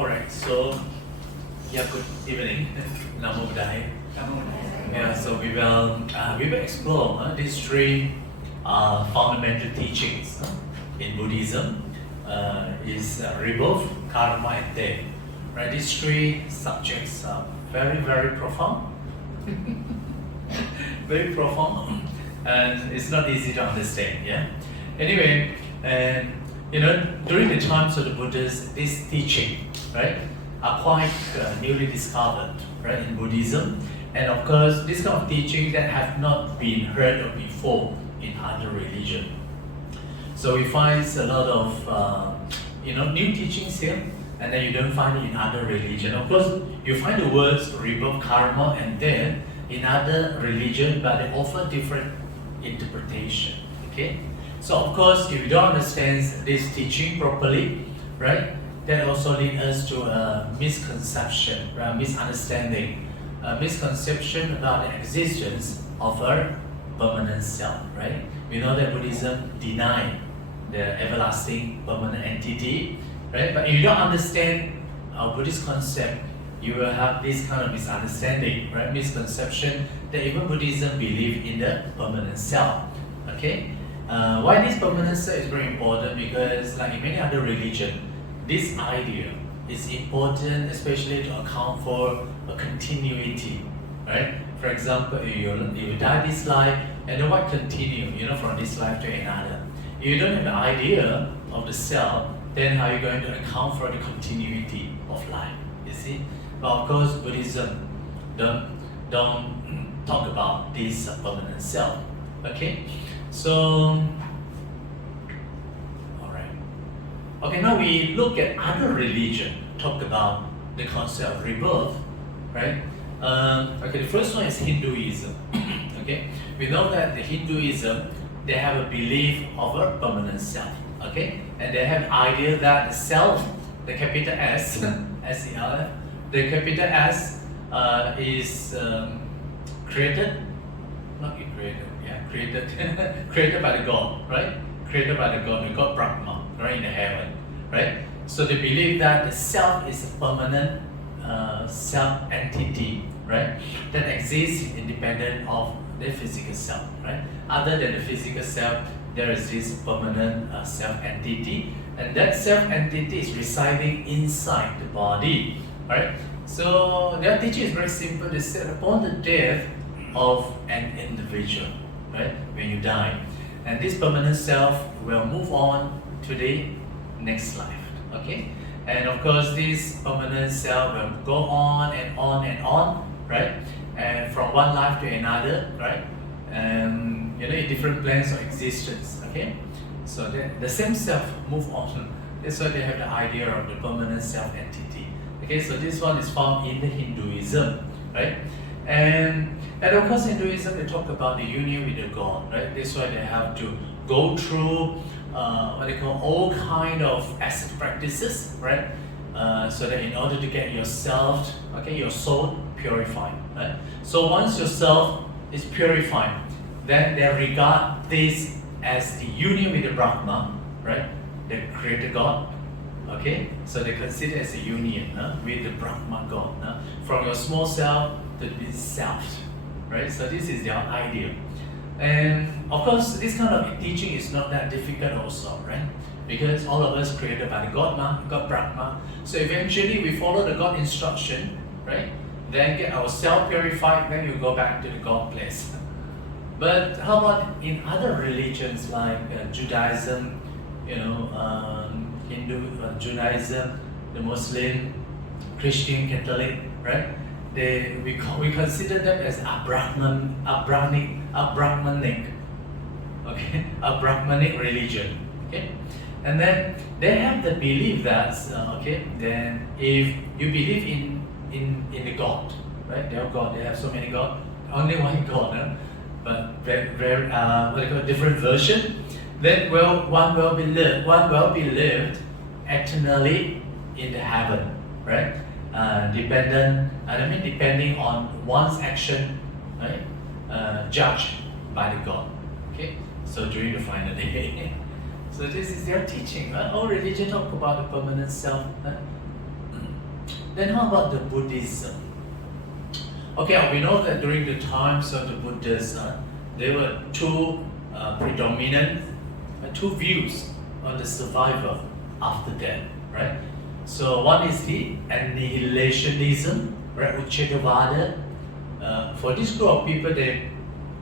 Alright, so good evening. Namo Buddhaya. Yeah, so we will explore these three fundamental teachings in Buddhism. Is rebirth, karma, and death. Right, these three subjects are very, very profound. Very profound, and it's not easy to understand. Yeah. Anyway, during the times of the Buddhists, this teaching, right, are quite newly discovered, right, in Buddhism, and of course, this kind of teaching that have not been heard of before in other religions. So we find a lot of new teachings here, and then you don't find it in other religions. Of course, you find the words rebirth, karma, and death in other religions, but they offer different interpretation. Okay, so of course, if you don't understand this teaching properly, right, that also leads us to a misconception, right, misunderstanding, a misconception about the existence of a permanent self. Right, we know that Buddhism denies the everlasting permanent entity, right? But if you don't understand our Buddhist concept, you will have this kind of misunderstanding, right? Misconception that even Buddhism believes in the permanent self. Okay? Why this permanent self is very important? Because, like in many other religions, this idea is important, especially to account for a continuity, right? For example, if you die this life, and then what continue, from this life to another. If you don't have the idea of the self, then how are you going to account for the continuity of life? You see? But of course, Buddhism don't talk about this permanent self. Okay? So, alright. Okay, now we look at other religion, talk about the concept of rebirth, right? Okay, the first one is Hinduism. Okay? We know that the Hinduism, they have a belief of a permanent self, okay? And they have the idea that the self, the capital S, S-E-L-F, the capital S is created by the God, right? Created by the God Brahma, right, in the heaven, right? So they believe that the self is a permanent self-entity, right? That exists independent of the physical self, right? Other than the physical self, there is this permanent self-entity, and that self-entity is residing inside the body, right? So their teaching is very simple. They said upon the death of an individual, right, when you die, and this permanent self will move on to the next life, okay? And of course, this permanent self will go on and on and on, right? And from one life to another, right? In different planes of existence, okay? So the same self move on. That's why they have the idea of the permanent self-entity. Okay, so this one is found in the Hinduism, right? And of course, Hinduism, they talk about the union with the God, right? That's why they have to go through what they call all kind of ascent practices, right? So that in order to get yourself, okay, your soul purified, right? So once your self is purified, then they regard this as the union with the Brahma, right? The creator God, okay? So they consider it as a union with the Brahma God, from your small self to this self, right? So this is their idea. And of course, this kind of teaching is not that difficult also, right? Because all of us created by the God Brahma. So eventually we follow the God instruction, right? Then get ourselves purified, then you go back to the God place. But how about in other religions like Judaism, Hindu, Judaism, the Muslim, Christian, Catholic, right? We consider them as Abrahmanic, okay, a Brahmanic religion, okay? And then they have the belief that, okay, then if you believe in the God, right? They have God, they have so many gods, only one God, but very different version. Then one will be lived eternally in the heaven, right? Depending on one's action, right? Judged by the God. Okay, so during the final day. So this is their teaching. All religion talk about the permanent self. Then how about the Buddhism? Okay, we know that during the times of the Buddhists, there were two predominant, two views on the survival after death, right? So one is the annihilationism, right? Uchedavada. For this group of people, they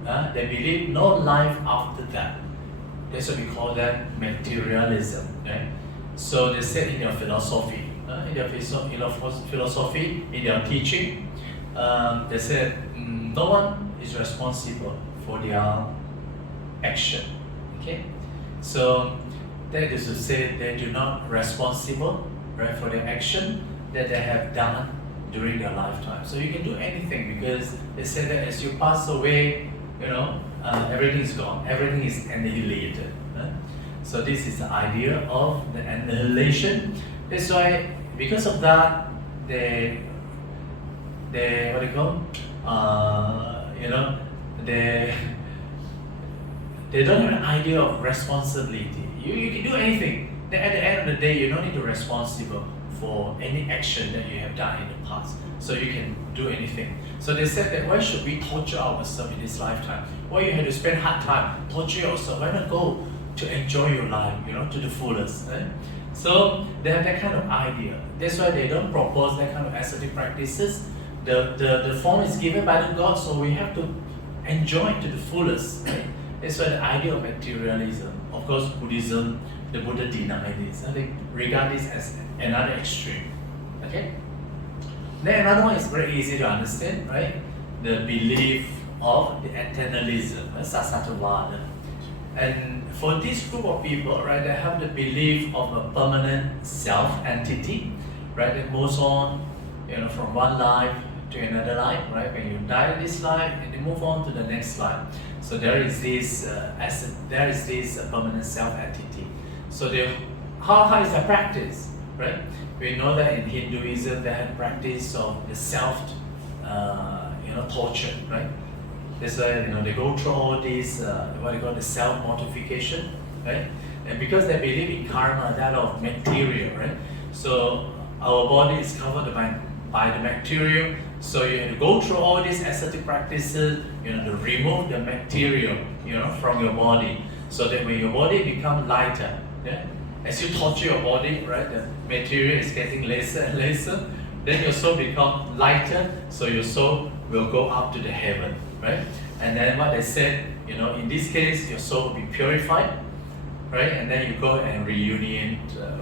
believe no life after that. That's what we call that materialism, right? So they said in their philosophy, in their teaching, they said no one is responsible for their action. Okay, so that is to say they do not responsible, right, for their action that they have done during their lifetime. So you can do anything because they say that as you pass away, everything is gone, everything is annihilated. So this is the idea of the annihilation. That's why, because of that, they what do you call? They don't have an idea of responsibility. You can do anything. Then at the end of the day, you don't need to be responsible for any action that you have done in the past. So you can do anything. So they said that why should we torture ourselves in this lifetime? Why you have to spend hard time, torture yourself? Why not go to enjoy your life, to the fullest? Right? So they have that kind of idea. That's why they don't propose that kind of ascetic practices. The form is given by the God, so we have to enjoy it to the fullest. Right? That's why the idea of materialism. Of course, Buddhism, the Buddha denied this. They regard this as another extreme. Okay. Then another one is very easy to understand, right? The belief of the eternalism, Sasatavada. And for this group of people, right, they have the belief of a permanent self-entity, right, that moves on, from one life to another life, right? When you die in this life, and they move on to the next life. So there is this permanent self-entity. So how is the practice, right? We know that in Hinduism they have practice of the self, torture, right? That's why they go through all these what you call the self-mortification, right? And because they believe in karma, that of material, right? So our body is covered by the material. So you have to go through all these ascetic practices, to remove the material, from your body, so that when your body becomes lighter, yeah? As you torture your body, right, the material is getting lesser and lesser, then your soul becomes lighter, so your soul will go up to the heaven, right? And then what they said, in this case, your soul will be purified, right? And then you go and reunion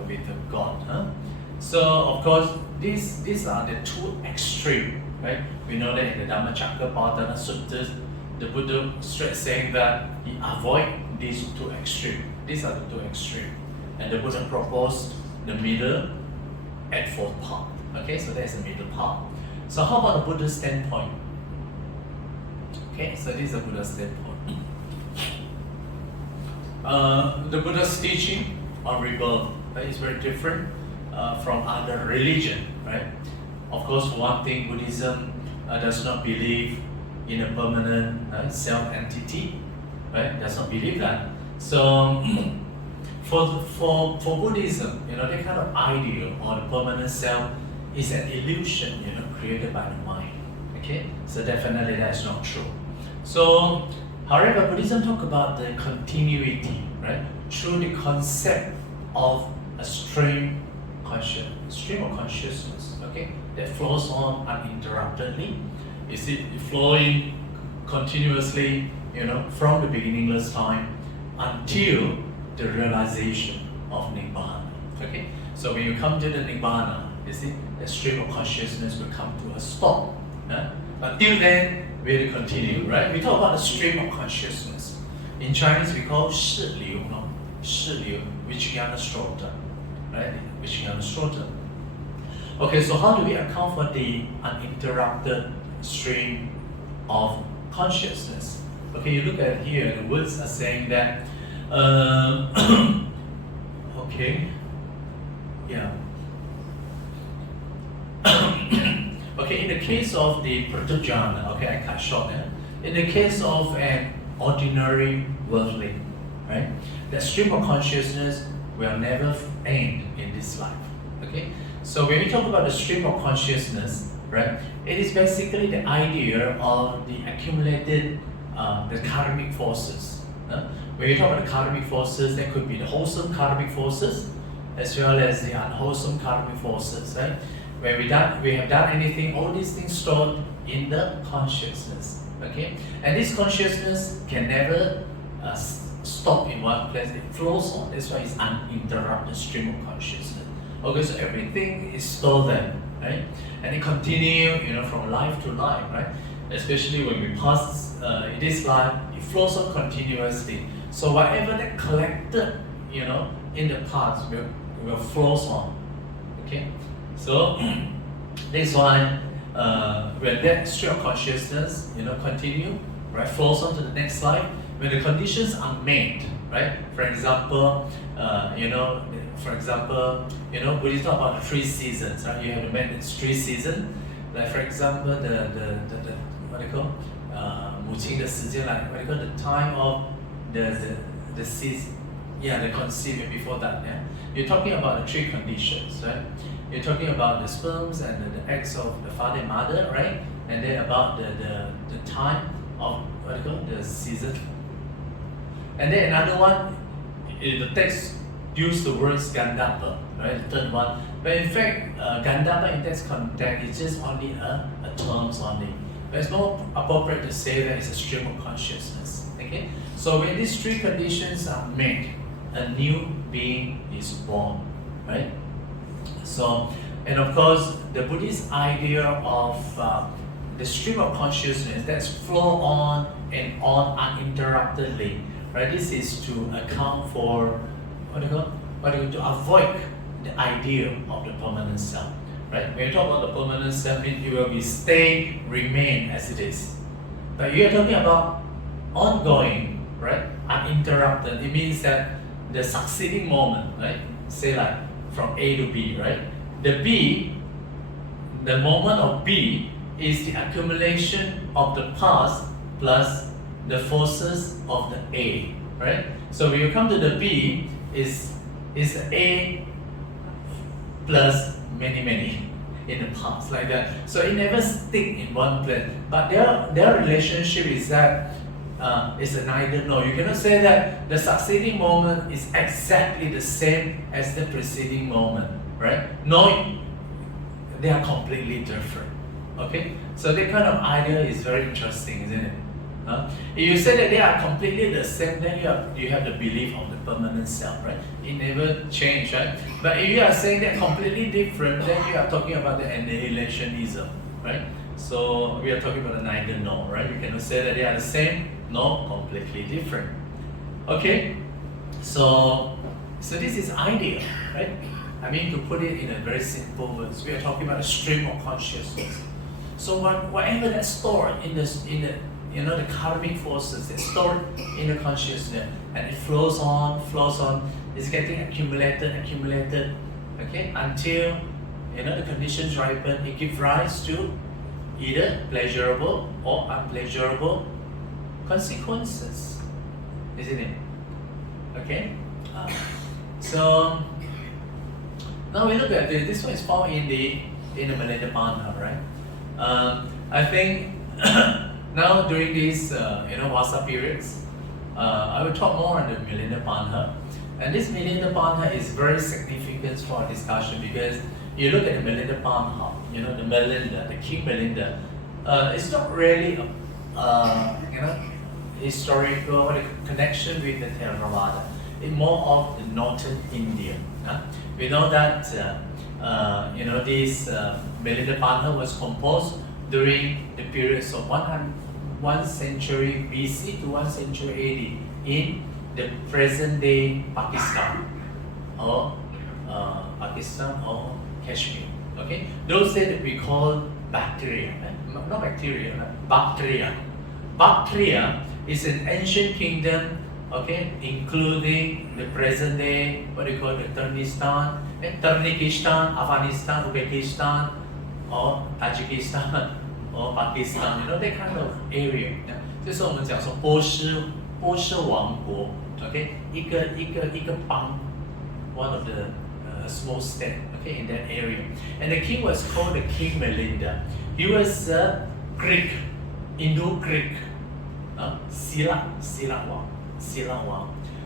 with God. So of course, these are the two extremes, right? We know that in the Dhammapala Suttas, the Buddha straight saying that he avoid these two extremes. These are the two extremes. And the Buddha proposed the middle eightfold path. Okay, so there's the middle path. So how about the Buddha's standpoint? Okay, so this is the Buddha's standpoint. The Buddha's teaching on rebirth, right, is very different from other religion, right? Of course, for one thing, Buddhism does not believe in a permanent self-entity, right? Does not believe that. So for Buddhism, that kind of ideal or the permanent self is an illusion, created by the mind. Okay, so definitely that's not true. So, however, Buddhism talk about the continuity, right, through the concept of a stream of consciousness, okay, that flows on uninterruptedly. You see, it flowing continuously, from the beginningless time until the realization of Nibbana. Okay, so when you come to the Nibbana, you see, the stream of consciousness will come to a stop. Until then, we have to continue, right? We talk about the stream of consciousness. In Chinese, we call 势流, Vijnana-Srota, right? Vijnana-Srota. Okay, so how do we account for the uninterrupted stream of consciousness? Okay, you look at here, the words are saying that, okay, yeah. Okay, in the case of the Pratujana, okay, I cut short there. In the case of an ordinary worldling, right, the stream of consciousness will never end in this life. Okay, So when we talk about the stream of consciousness, right, it is basically the idea of the accumulated the karmic forces. When you talk about the karmic forces, there could be the wholesome karmic forces as well as the unwholesome karmic forces, right? When we have done anything, all these things stored in the consciousness, okay? And this consciousness can never stop in one place, it flows on. That's why it's uninterrupted stream of consciousness. Okay, so everything is stored there, right? And it continues, from life to life, right? Especially when we pass in this life, it flows on continuously. So whatever that collected, in the past will flows on. Okay, so that's why when that stream of consciousness, continue, right, flows on to the next life. When the conditions are made, right? For example, Buddhists talk about the 3 seasons, right? You have to make the 3 seasons. Like for example, the what do you call 母亲的时间, like what do you call the time of the season, the conceiving before that, yeah. You're talking about the 3 conditions, right? You're talking about the sperms and the eggs of the father and mother, right? And then about the time of what do you call the season. And then another one, the text use the words Gandapa, right? The third one. But in fact, Gandapa in that context is just only a terms only. But it's more appropriate to say that it's a stream of consciousness. Okay? So when these 3 conditions are met, a new being is born, right? So, and of course, the Buddhist idea of the stream of consciousness that's flow on and on uninterruptedly, right? This is to account for to avoid the idea of the permanent self, right? When you talk about the permanent self, it will be stay, remain as it is. But you are talking about ongoing, right? Uninterrupted. It means that the succeeding moment, right? Say like from A to B, right? The moment of B is the accumulation of the past plus the forces of the A, right? So when you come to the B, is A plus many in the past, like that. So it never stick in one place. But their relationship is that it's a neither nor. You cannot say that the succeeding moment is exactly the same as the preceding moment, right? No, they are completely different. Okay, so that kind of idea is very interesting, isn't it? If you say that they are completely the same, then you have the belief of the permanent self, right? It never changes, right? But if you are saying they're completely different, then you are talking about the annihilationism, right? So we are talking about the neither nor, right? You cannot say that they are the same, nor completely different. Okay, so this is ideal, right? I mean, to put it in a very simple words, we are talking about a stream of consciousness. So whatever that's stored in the karmic forces that's stored in the consciousness, and it flows on, it's getting accumulated, okay, until the conditions ripen, it gives rise to either pleasurable or unpleasurable consequences, isn't it? Okay, so now we look at this one is found in the Milinda Bandha, right? I think now during these Vasa periods, I will talk more on the Milinda Bandha, and this Milinda Bandha is very significant for our discussion because you look at the Milinda Bandha, the Milinda, the King Milinda, it's not really historical connection with the Theravada. It's more of the northern India. We know that this Milinda Bandha was composed during the periods of 1 century BC to 1 century AD in the present day Pakistan or Kashmir. Okay, those days that we call Bactria, not bacteria, Bactria. Bactria is an ancient kingdom, okay, including the present day, what they call the Turkmenistan, Turkmenistan, Afghanistan, Uzbekistan, or Tajikistan, or Pakistan, that kind of area. 这是我们讲说波斯王国 ，OK， 一个邦 ，one of the a small state, okay, in that area. And the king was called the King Melinda. He was Greek, Indo-Greek, Silla Wang.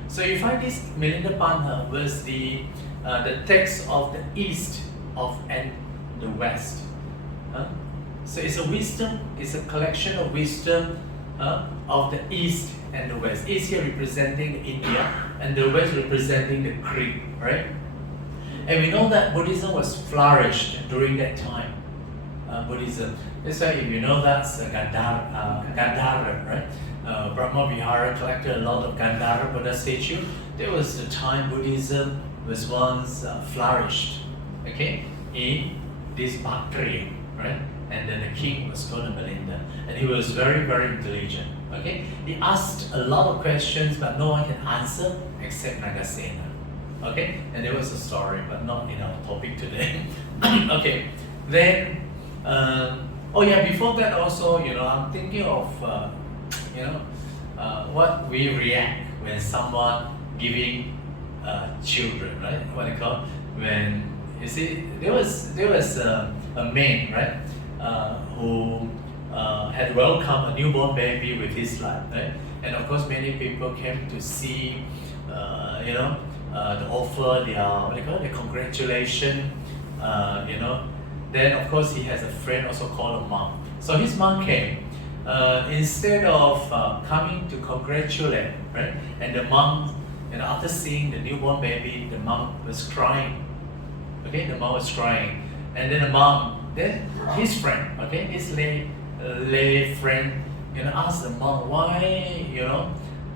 So you find this Melinda Panha was the text of the east and the west. So it's a wisdom, it's a collection of wisdom of the east and the west. East here representing India and the west representing the Greek, right? And we know that Buddhism was flourished during that time. Buddhism. That's why if you know that's Gandhara, right? Brahma Vihara collected a lot of Gandhara Buddha statue. There was a time Buddhism was once flourished, okay, in this Bactria, right? And then the king was called Melinda, and he was very, very intelligent. Okay, he asked a lot of questions, but no one can answer except Nagasena. Okay, and there was a story, but not in our topic today. Okay, then oh yeah, before that also, I'm thinking of what we react when someone giving children, right? What they call when you see there was a man, right? Who had welcomed a newborn baby with his life, right? And of course, many people came to see, the offer, the congratulation, Then of course he has a friend also called a monk. So his monk came. Instead of coming to congratulate, right? And the monk, after seeing the newborn baby, the monk was crying. Okay, the monk was crying, and then the monk. Then his friend, okay, his lay friend, asked the monk, why,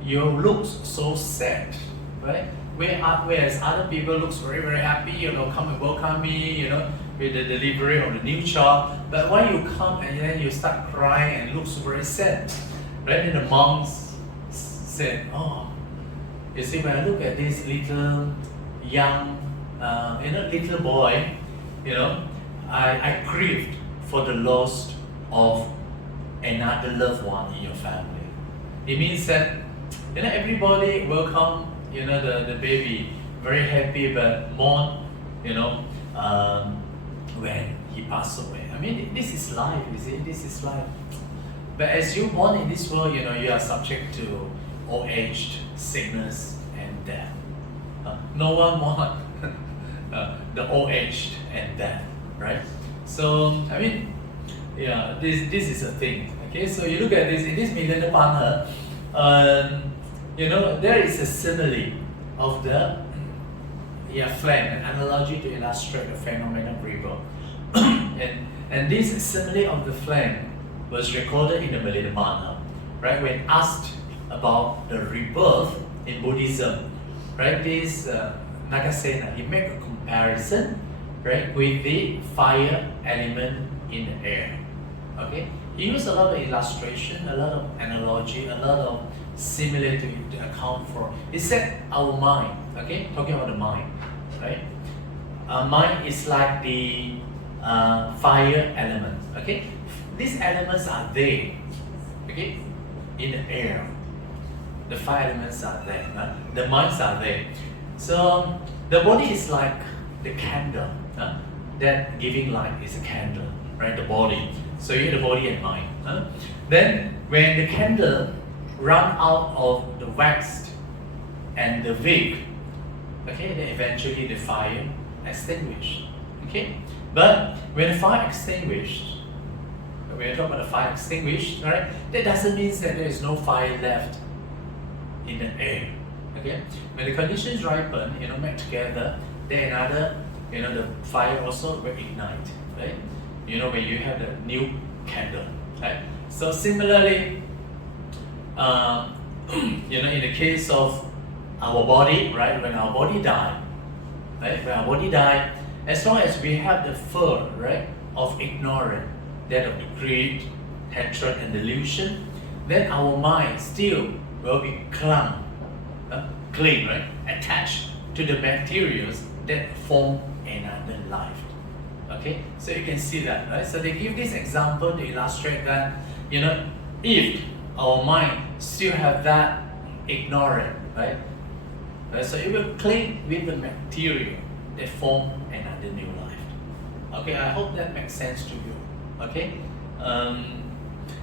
you look so sad, right? Whereas other people looks very, very happy, come and welcome me, with the delivery of the new child. But why you come and then you start crying and looks very sad, right? And the monks said, oh, you see, when I look at this little young, little boy, I grieved for the loss of another loved one in your family. It means that everybody welcome the baby very happy, but mourn when he passed away. I mean, this is life, you see, this is life. But as you born in this world, you are subject to old age, sickness, and death. No one wants the old age and death. Right? So, I mean, yeah, this is a thing. Okay, so you look at this, in this Melinda Panha, there is a simile of the flame, an analogy to illustrate the phenomenon of rebirth. and this simile of the flame was recorded in the Melinda Panha, right? When asked about the rebirth in Buddhism, right? This Nagasena, he made a comparison, right, with the fire element in the air. Okay, he used a lot of illustration, a lot of analogy, a lot of similarity to account for. He said our mind. Okay, talking about the mind, right? Our mind is like the fire element. Okay, these elements are there. Okay, in the air. The fire elements are there. The minds are there. So the body is like the candle. That giving light is a candle, right? The body. So you have the body and mind. Then when the candle run out of the wax and the wick, okay, then eventually the fire extinguished. Okay, but when the fire extinguished, when you talk about the fire extinguished, right? That doesn't mean that there is no fire left in the air. Okay, when the conditions ripen, met together, then another. The fire also will ignite, right? When you have the new candle, right? So similarly, in the case of our body, right? When our body die, right? When our body die, as long as we have the fur, right, of ignorance, that of the greed, hatred, and delusion, then our mind still will be clean, right? Attached to the materials that form another life. Okay, so you can see that, right? So they give this example to illustrate that, if our mind still have that ignorance, right? So it will cling with the material, they form another new life. Okay, I hope that makes sense to you. Okay, and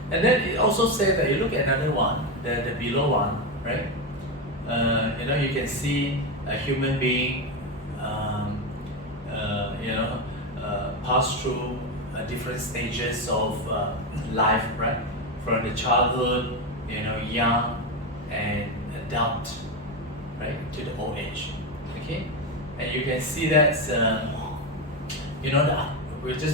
then it also says that you look at another one, the below one, right? You can see a human being, pass through different stages of life, right? From the childhood, young and adult, right, to the old age. Okay, and you can see that just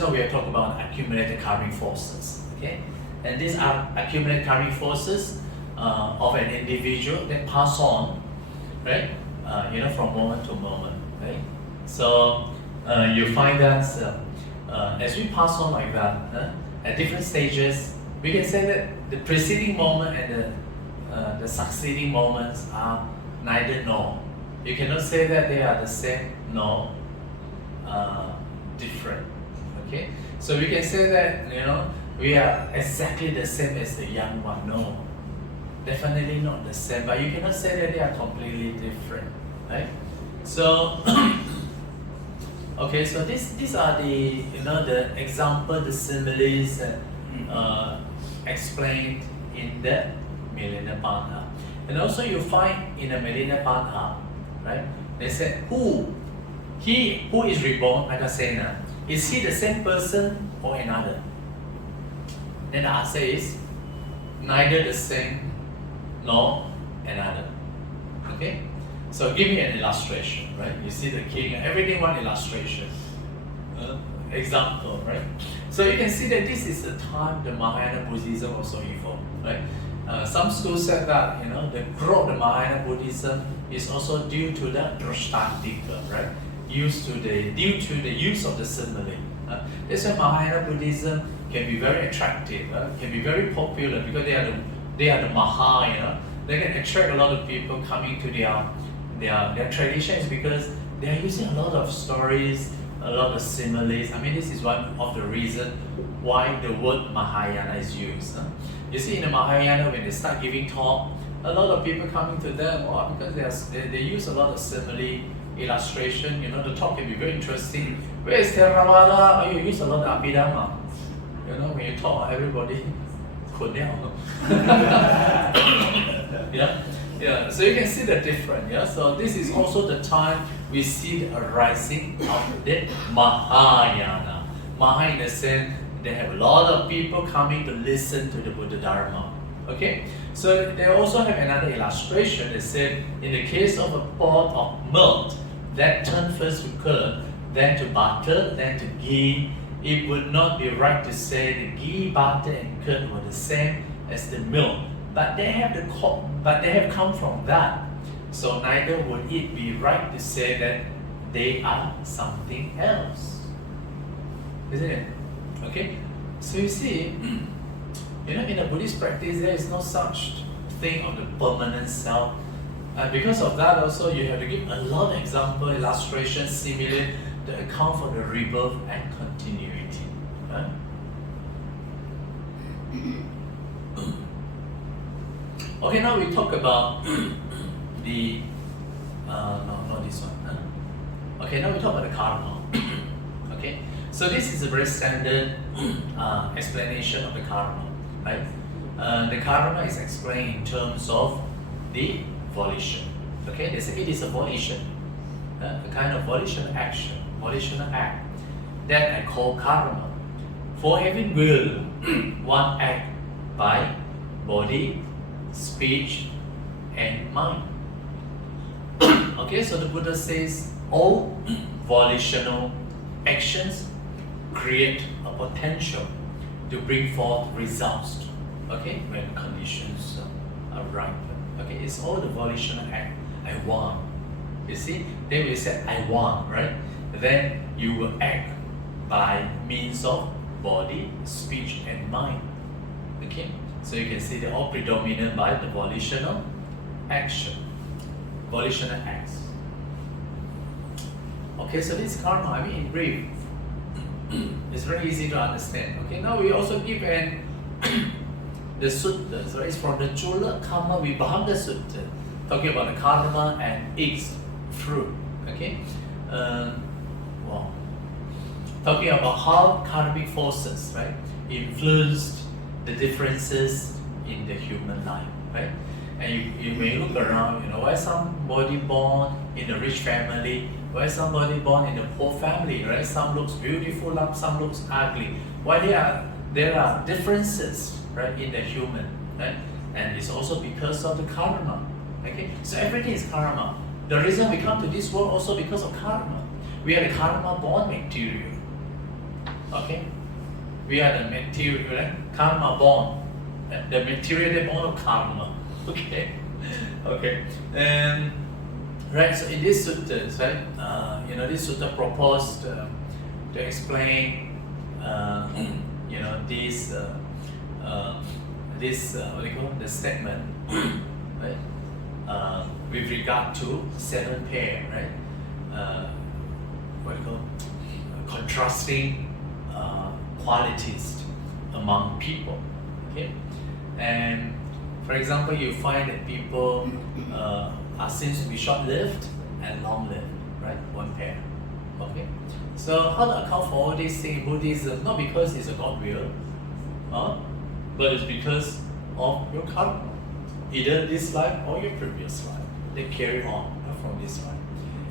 now we are talking about accumulated karmic forces. Okay, and these are accumulated karmic forces of an individual that pass on, right? From moment to moment, right? So you find that as we pass on like that, at different stages, we can say that the preceding moment and the succeeding moments are neither nor. You cannot say that they are the same nor different. Okay, so we can say that we are exactly the same as the young one. No, definitely not the same. But you cannot say that they are completely different, right? So okay, so these are the the example, the similes explained in the Millennium Path. And also you find in the Millennium Path, right? They said he who is reborn, like I say now, is he the same person or another? Then the answer is neither the same nor another. Okay? So give me an illustration, right? You see the king, everything one illustration. Example, right? So you can see that this is the time the Mahayana Buddhism also evolved, right? Some schools said that the growth of the Mahayana Buddhism is also due to the drashtantika, right? Due to the use of the simile. That's why Mahayana Buddhism can be very attractive, can be very popular because they are the Maha, They can attract a lot of people coming to their traditions because they are using a lot of stories, a lot of similes. I mean, this is one of the reasons why the word Mahayana is used. You see, in the Mahayana, when they start giving talk, a lot of people coming to them, because they use a lot of simile, illustration. The talk can be very interesting. Where is Theravada? Oh, you use a lot of Abhidhamma. When you talk, everybody could down. Yeah. So you can see the difference. Yeah. So this is also the time we see the arising of the Mahayana. Maha in the sense they have a lot of people coming to listen to the Buddha Dharma. Okay. So they also have another illustration. They said in the case of a pot of milk that turned first to curd, then to butter, then to ghee, it would not be right to say the ghee, butter, and curd were the same as the milk. But they have come from that. So neither would it be right to say that they are something else. Isn't it? Okay? So you see, in a Buddhist practice, there is no such thing of the permanent self. Because of that also, you have to give a lot of example, illustration, simile, to account for the rebirth and continuity. Right? Okay, now we talk about the not this one. Okay, now we talk about the karma. Okay, so this is a very standard explanation of the karma, right? The karma is explained in terms of the volition. Okay, they say it is a volition, a kind of volitional action, volitional act that I call karma. For having will, one act by body, speech, and mind. Okay, so the Buddha says all volitional actions create a potential to bring forth results. Okay, when conditions are ripe. Okay, it's all the volitional act. I want. You see, then we say I want, right? Then you will act by means of body, speech, and mind. Okay, so you can see they're all predominant by the volitional action, volitional acts. Okay, so this karma, I mean in brief, it's very easy to understand. Okay, now we also give the sutta, so it's from the Chula Kamma Vibhanga Sutta, talking about the karma and its fruit. Okay, well, talking about how karmic forces, right, influenced the differences in the human life, right? And you may look around, why somebody born in a rich family, why somebody born in a poor family, right? Some looks beautiful, some looks ugly. Why there are differences, right, in the human, right? And it's also because of the karma. Okay, so everything is karma. The reason we come to this world also because of karma. We are the karma born material. Okay, we are the material, right? Karma born, the material born of karma. Okay, okay, and right. So in this suttas, right, this sutta proposed to explain, this what do you call the statement, right? With regard to 7 pair, right? What do you call contrasting qualities among people. Okay, and for example, you find that people seems to be short-lived and long-lived, right? 1 pair. Okay, so how to account for all these things in Buddhism? Not because it's a God will, but it's because of your karma, either this life or your previous life. They carry on from this life,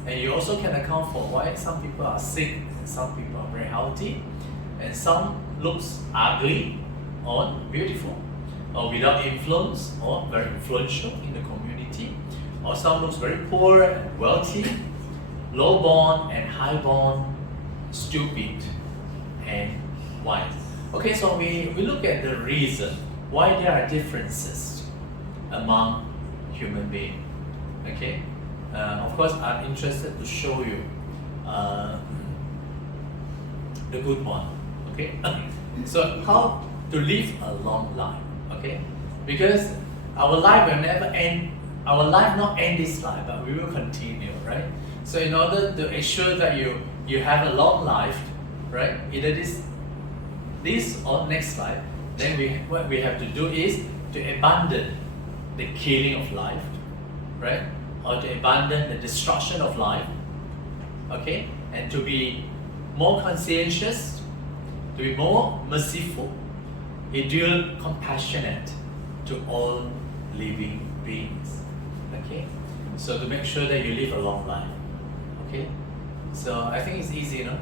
and you also can account for why some people are sick and some people are very healthy, and some looks ugly or beautiful, or without influence or very influential in the community, or some looks very poor and wealthy, low born and high born, stupid and wise. Okay, so we look at the reason why there are differences among human beings. Okay, of course I'm interested to show you the good one. Okay, so how to live a long life. Okay, because our life will never end. Our life not end this life, but we will continue, right? So in order to ensure that you have a long life, right? Either this or next life, then what we have to do is to abandon the killing of life, right? Or to abandon the destruction of life, okay? And to be more conscientious, to be more merciful, endure compassionate to all living beings, okay? So to make sure that you live a long life, okay? So I think it's easy, no?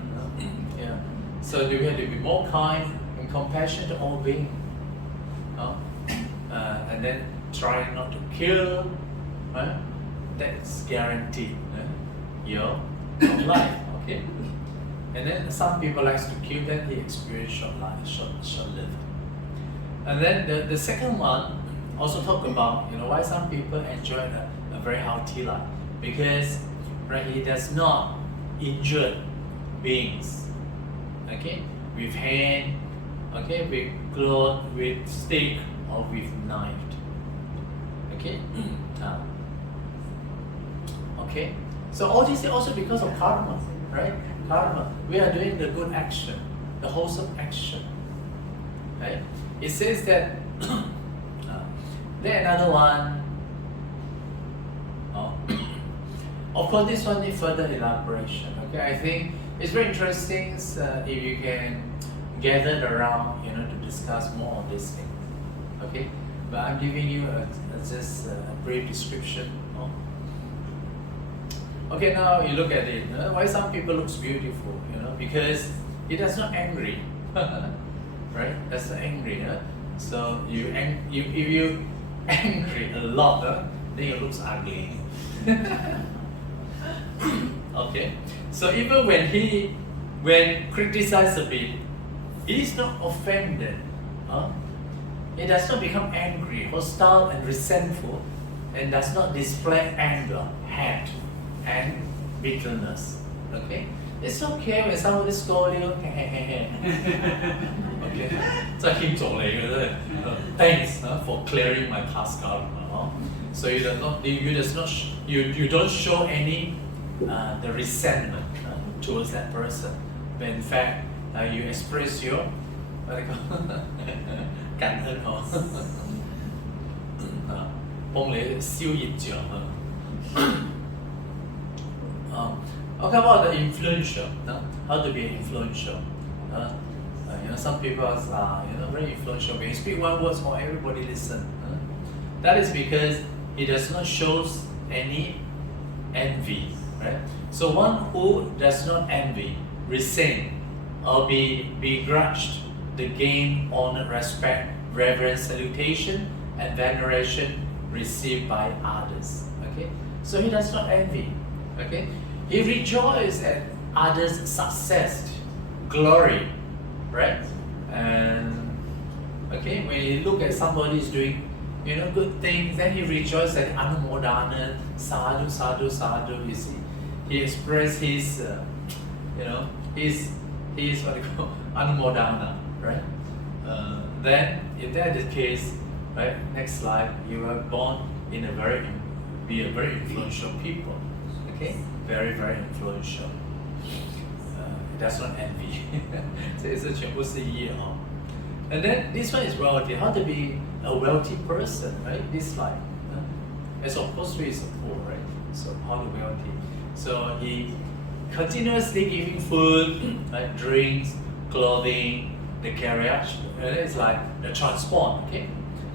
Yeah. So we have to be more kind and compassionate to all beings, and then try not to kill, right? That's guaranteed, your life, okay? And then some people likes to kill, then they experience short lived. And then the second one also talk about why some people enjoy a very healthy life, because right, he does not injure beings, okay, with hand, okay, with cloth, with stick, or with knife, okay. Okay, so all this is also because of karma, right? Karma. We are doing the good action, the wholesome action, right? It says that. Then another one. Of course, this one needs further elaboration. Okay, I think it's very interesting if you can gather around, to discuss more on this thing. Okay, but I'm giving you just a brief description. Okay, now you look at it. Why some people looks beautiful? Because it does not angry, right? That's not angry. So if you angry a lot, then it looks ugly. Okay, so even when criticized a bit, he is not offended. It does not become angry, hostile, and resentful, and does not display anger, hate, and bitterness. Okay, it's okay when somebody scolds you. Okay, 这係欠做你嘅啫。Thanks for clearing my past karma. So you don't show any the resentment towards that person, but in fact you express your 感恩幫你消業障。Okay, about the influential, how to be influential. Some people are very influential. When you speak one word, for everybody listen. That is because he does not show any envy, right? So one who does not envy, resent, or be begrudged the gain, honor, respect, reverence, salutation, and veneration received by others. Okay, so he does not envy. Okay, he rejoices at others' success, glory, right? And okay, when you look at somebody is doing good things, then he rejoices at anumodana, sadhu, sadhu, sadhu. You see, he expresses his, his what you call anumodana, right? Then, if that is the case, right? Next slide, you are born in a very influential people. Okay, very influential. It does not envy. So it's a 全部是一 And then this one is wealthy. How to be a wealthy person, right? This slide. As opposed to is poor, right? So how to be wealthy? So he continuously giving food, like drinks, clothing, the carriage. It's like the transport, okay?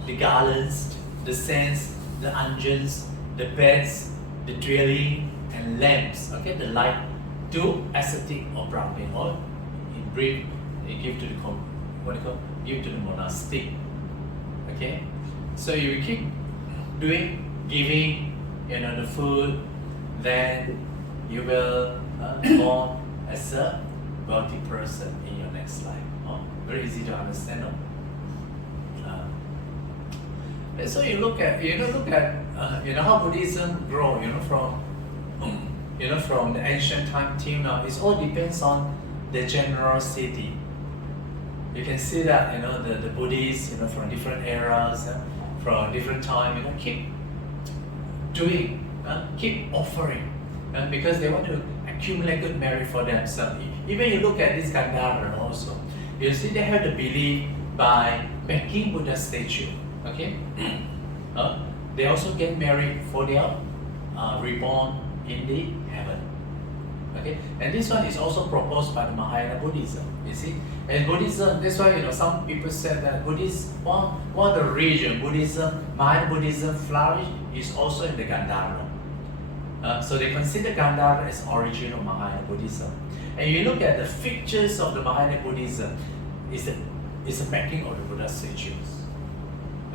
The garlands, the scents, the unguents, the beds, the dwelling, and lamps. Okay, the light to ascetic or brahmin, or in brief, they give to the give to the monastic. Okay, so you keep giving, the food, then you will born as a wealthy person in your next life. Very easy to understand. So you look at how Buddhism grow, from the ancient time till now. It all depends on the generosity. You can see that the Buddhists from different eras, from different time, keep doing, keep offering, because they want to accumulate good merit for themselves. Even you look at this Gandhara also, you see they have the belief by making Buddha statue. Okay, they also get married for their reborn in the heaven. Okay, and this one is also proposed by the Mahayana Buddhism. You see, and Buddhism. That's why some people said that Buddhism, one of the region Buddhism, Mahayana Buddhism flourish is also in the Gandhara. So they consider Gandhara as original Mahayana Buddhism. And you look at the features of the Mahayana Buddhism, is the making of the Buddha statues.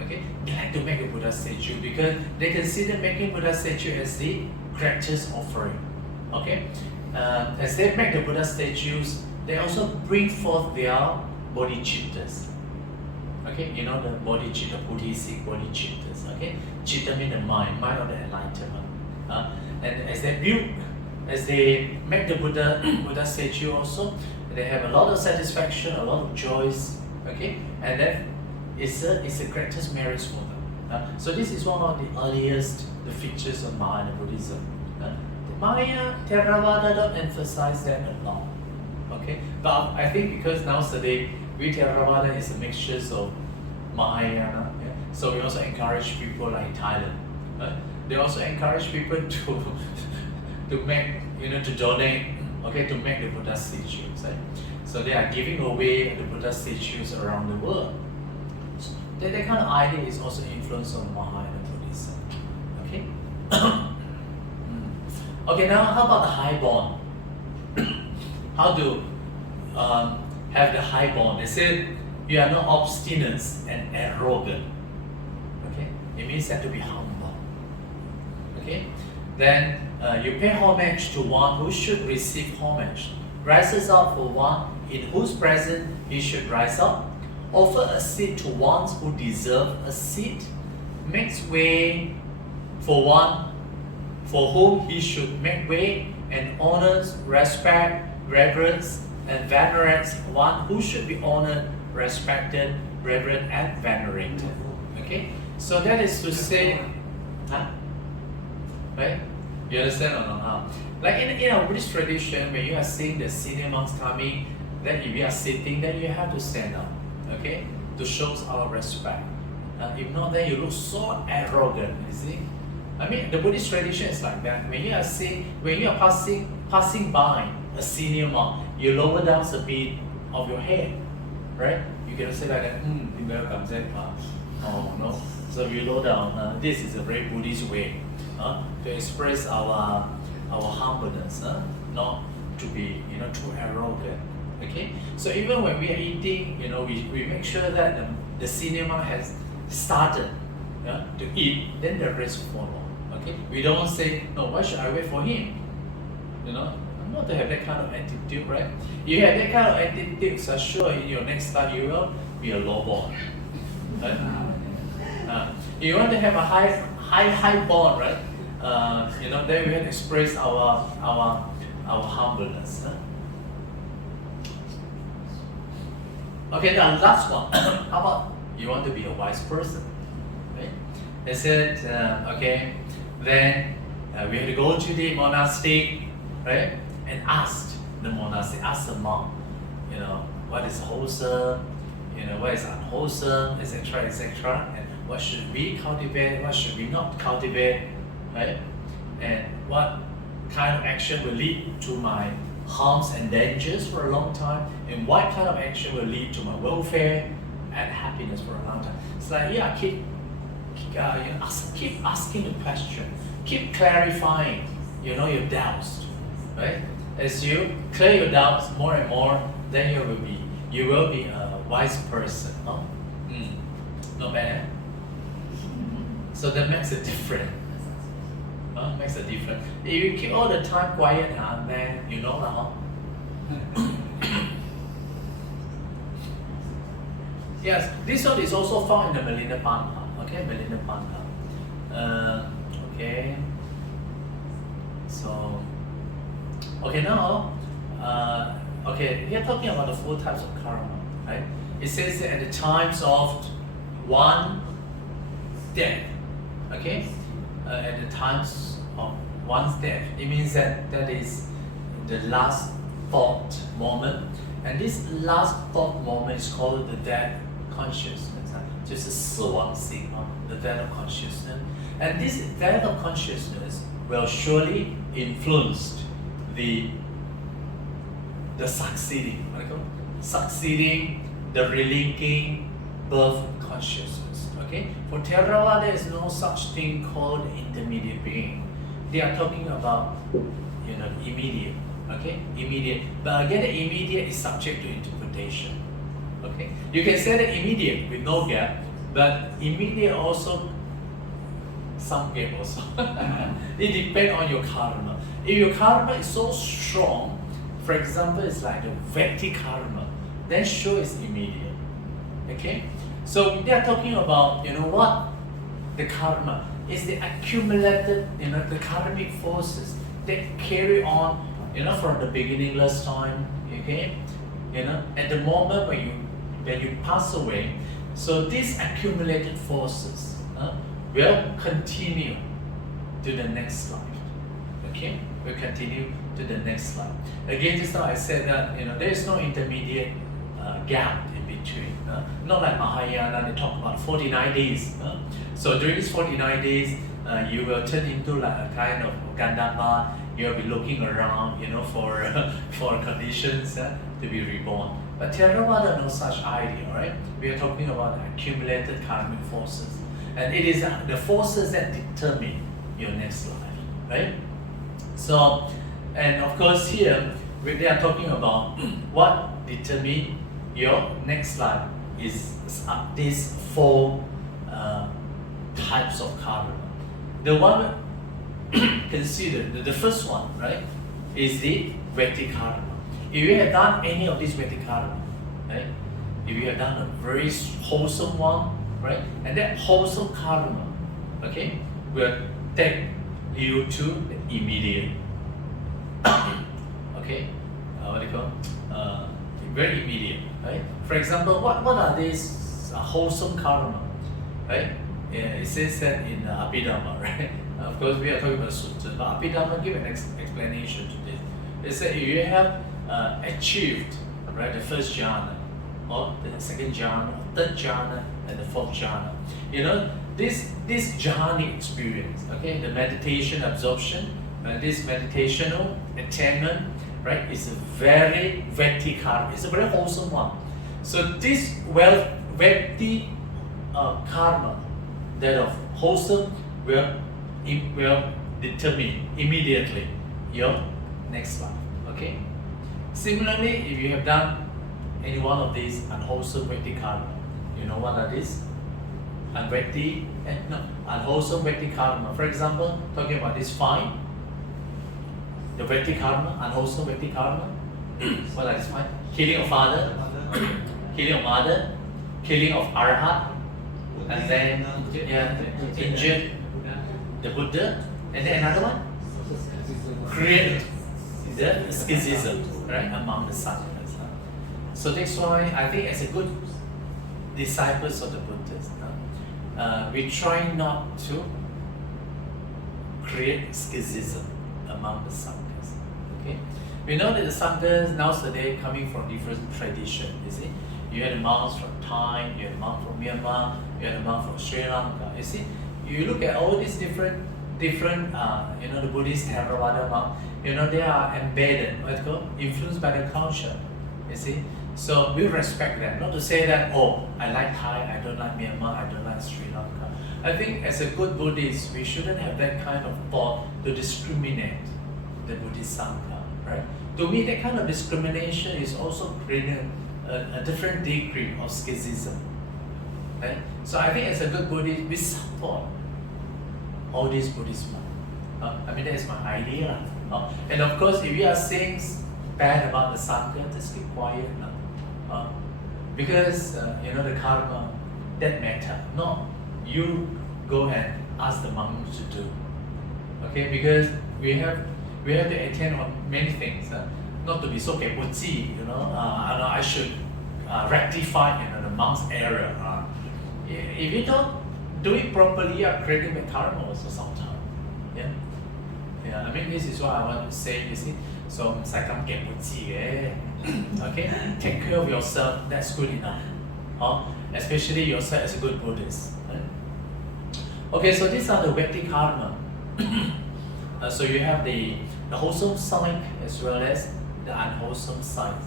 Okay, they like to make a Buddha statue because they consider making Buddha statue as the greatest offering. Okay, as they make the Buddha statues, they also bring forth their bodhicittas. Okay, the bodhicitta, Buddhistic bodhicittas. Okay, citta means the mind of the enlightenment. And as they make the Buddha statue also, they have a lot of satisfaction, a lot of joys. Okay, and then it's the greatest merits for them. So this is one of the earliest features of Mahayana Buddhism. Maya Theravada don't emphasize that a lot. Okay, but I think because nowadays Theravada is a mixture of Mahayana, so we also encourage people like in Thailand. They also encourage people to make to donate, to make the Buddha statues. Right? So they are giving away the Buddha statues around the world. So that kind of idea is also influence on Mahayana Buddhism. Okay. Okay, now how about the high bond? How to have the high bond? They said you are not obstinate and arrogant. Okay, it means that to be humble. Okay, then you pay homage to one who should receive homage. Rises up for one in whose presence he should rise up. Offer a seat to one who deserve a seat. Makes way for one for whom he should make way, and honors, respect, reverence, and venerates one who should be honored, respected, revered, and venerated. Okay, so that is to say, right? You understand or not? Like in our Buddhist tradition, when you are seeing the senior monks coming, then if you are sitting, then you have to stand up, okay, to show our respect. If not, then you look so arrogant, you see. I mean, the Buddhist tradition is like that. When you are passing by a senior monk, you lower down the beat of your head, right? You can say like that. Oh no. So we lower down. This is a very Buddhist way to express our humbleness, not to be too arrogant. Okay. So even when we are eating, we make sure that the senior monk has started to eat, then the rest follow. Okay, we don't say, no, why should I wait for him? I'm not to have that kind of attitude, right? You have that kind of attitude, so sure in your next life you will be a lowborn. Right? You want to have a high born, right? Then we can express our humbleness. Okay, the last one. How about you want to be a wise person? Right? They said, okay, then we have to go to the monastery, right? And ask the monk, what is wholesome, what is unwholesome, etc., etc., and what should we cultivate, what should we not cultivate, right? And what kind of action will lead to my harms and dangers for a long time, and what kind of action will lead to my welfare and happiness for a long time. It's like, keep asking the question, keep clarifying, your doubts, right? As you clear your doubts more and more, then you will be a wise person. No? Not bad, eh? So that makes a difference. Makes a difference. If you keep all the time quiet, then you know now. Yes, this one is also found in the Melinda Panta. Okay, Melinda Panta. Okay. So, okay, now, okay, we are talking about the 4 types of karma, right? It says that at the times of one death, okay? At the times of one's death, it means that is the last thought moment, and this last thought moment is called the death consciousness, 就是死亡性, the death of consciousness, and this death of consciousness will surely influence the succeeding, the relinking birth consciousness. Okay, for Theravada there is no such thing called intermediate being. They are talking about immediate. Okay, immediate. But again, the immediate is subject to interpretation. Okay, you can say that immediate with no gap, but immediate also some gap also. It depends on your karma. If your karma is so strong, for example, it's like the Vekti karma, then sure it's immediate. Okay, so they are talking about what the karma is, the accumulated the karmic forces that carry on from the beginningless time. Okay, at the moment when you pass away, so these accumulated forces will continue to the next life. Okay, will continue to the next life. Again, just now I said that there is no intermediate gap in between. Not like Mahayana, they talk about 49 days. So during these 49 days, you will turn into like a kind of Gandapa. You will be looking around, for conditions to be reborn. But Theravada no such idea, right? We are talking about accumulated karmic forces, and it is the forces that determine your next life, right? So, and of course here they are talking about what determine your next life is these 4 types of karma. The one considered, the first one, right, is the Vekti karma. If you have done any of these Vekti karma, right, if you have done a very wholesome one, right, and that wholesome karma, okay, will take you to the immediate, okay, what do you call, very immediate, right? For example, what are these wholesome karma, right? It says that in Abhidhamma, right? Of course, we are talking about Sutta, but Abhidhamma give an explanation to this. It says if you have achieved, right, the first jhana, or the second jhana, or third jhana, and the fourth jhana, this jhanic experience, okay, the meditation absorption, this meditational attainment, right, is a very Veti karma. It's a very wholesome one. So this Veti karma, that of wholesome, will determine immediately your next life. Okay. Similarly, if you have done any one of these unwholesome Veti karma, you know what are these? Unwholesome Veti karma. For example, talking about this 5, the Veti karma, unwholesome Veti karma. What are these 5? Killing of father, killing of mother, killing of arhat, and then injured the Buddha, and then another one, create the schism, right, among the sanghas. So that's why I think as a good disciples of the Buddhists, we try not to create schism among the sanghas. Okay, we know that the sanghas nowadays coming from different traditions. You see, you had the monks from Thai, you had the monks from Myanmar, you had the monks from Sri Lanka. You see, you look at all these different the Buddhist Theravada monk, they are embedded, influenced by the culture. You see, so we respect them. Not to say that, oh, I like Thai, I don't like Myanmar, I don't like Sri Lanka. I think as a good Buddhist, we shouldn't have that kind of thought to discriminate the Buddhist Sangha, right? To me, that kind of discrimination is also creating a different degree of schism. Right? So I think as a good Buddhist, we support all these Buddhist monks. That is my idea. And of course, if you are saying bad about the Sangha, just keep quiet. Because the karma, that matter. No, you go and ask the monk to do. Okay, because we have to attend on many things. Not to be so kepuchi, I should rectify the monk's error. If you don't do it properly, you are creating the karma also sometimes. This is what I want to say, you see. So, okay, take care of yourself, that's good enough. Especially yourself as a good Buddhist. Right? Okay, so these are the Veti karma. So you have the wholesome side as well as the unwholesome side.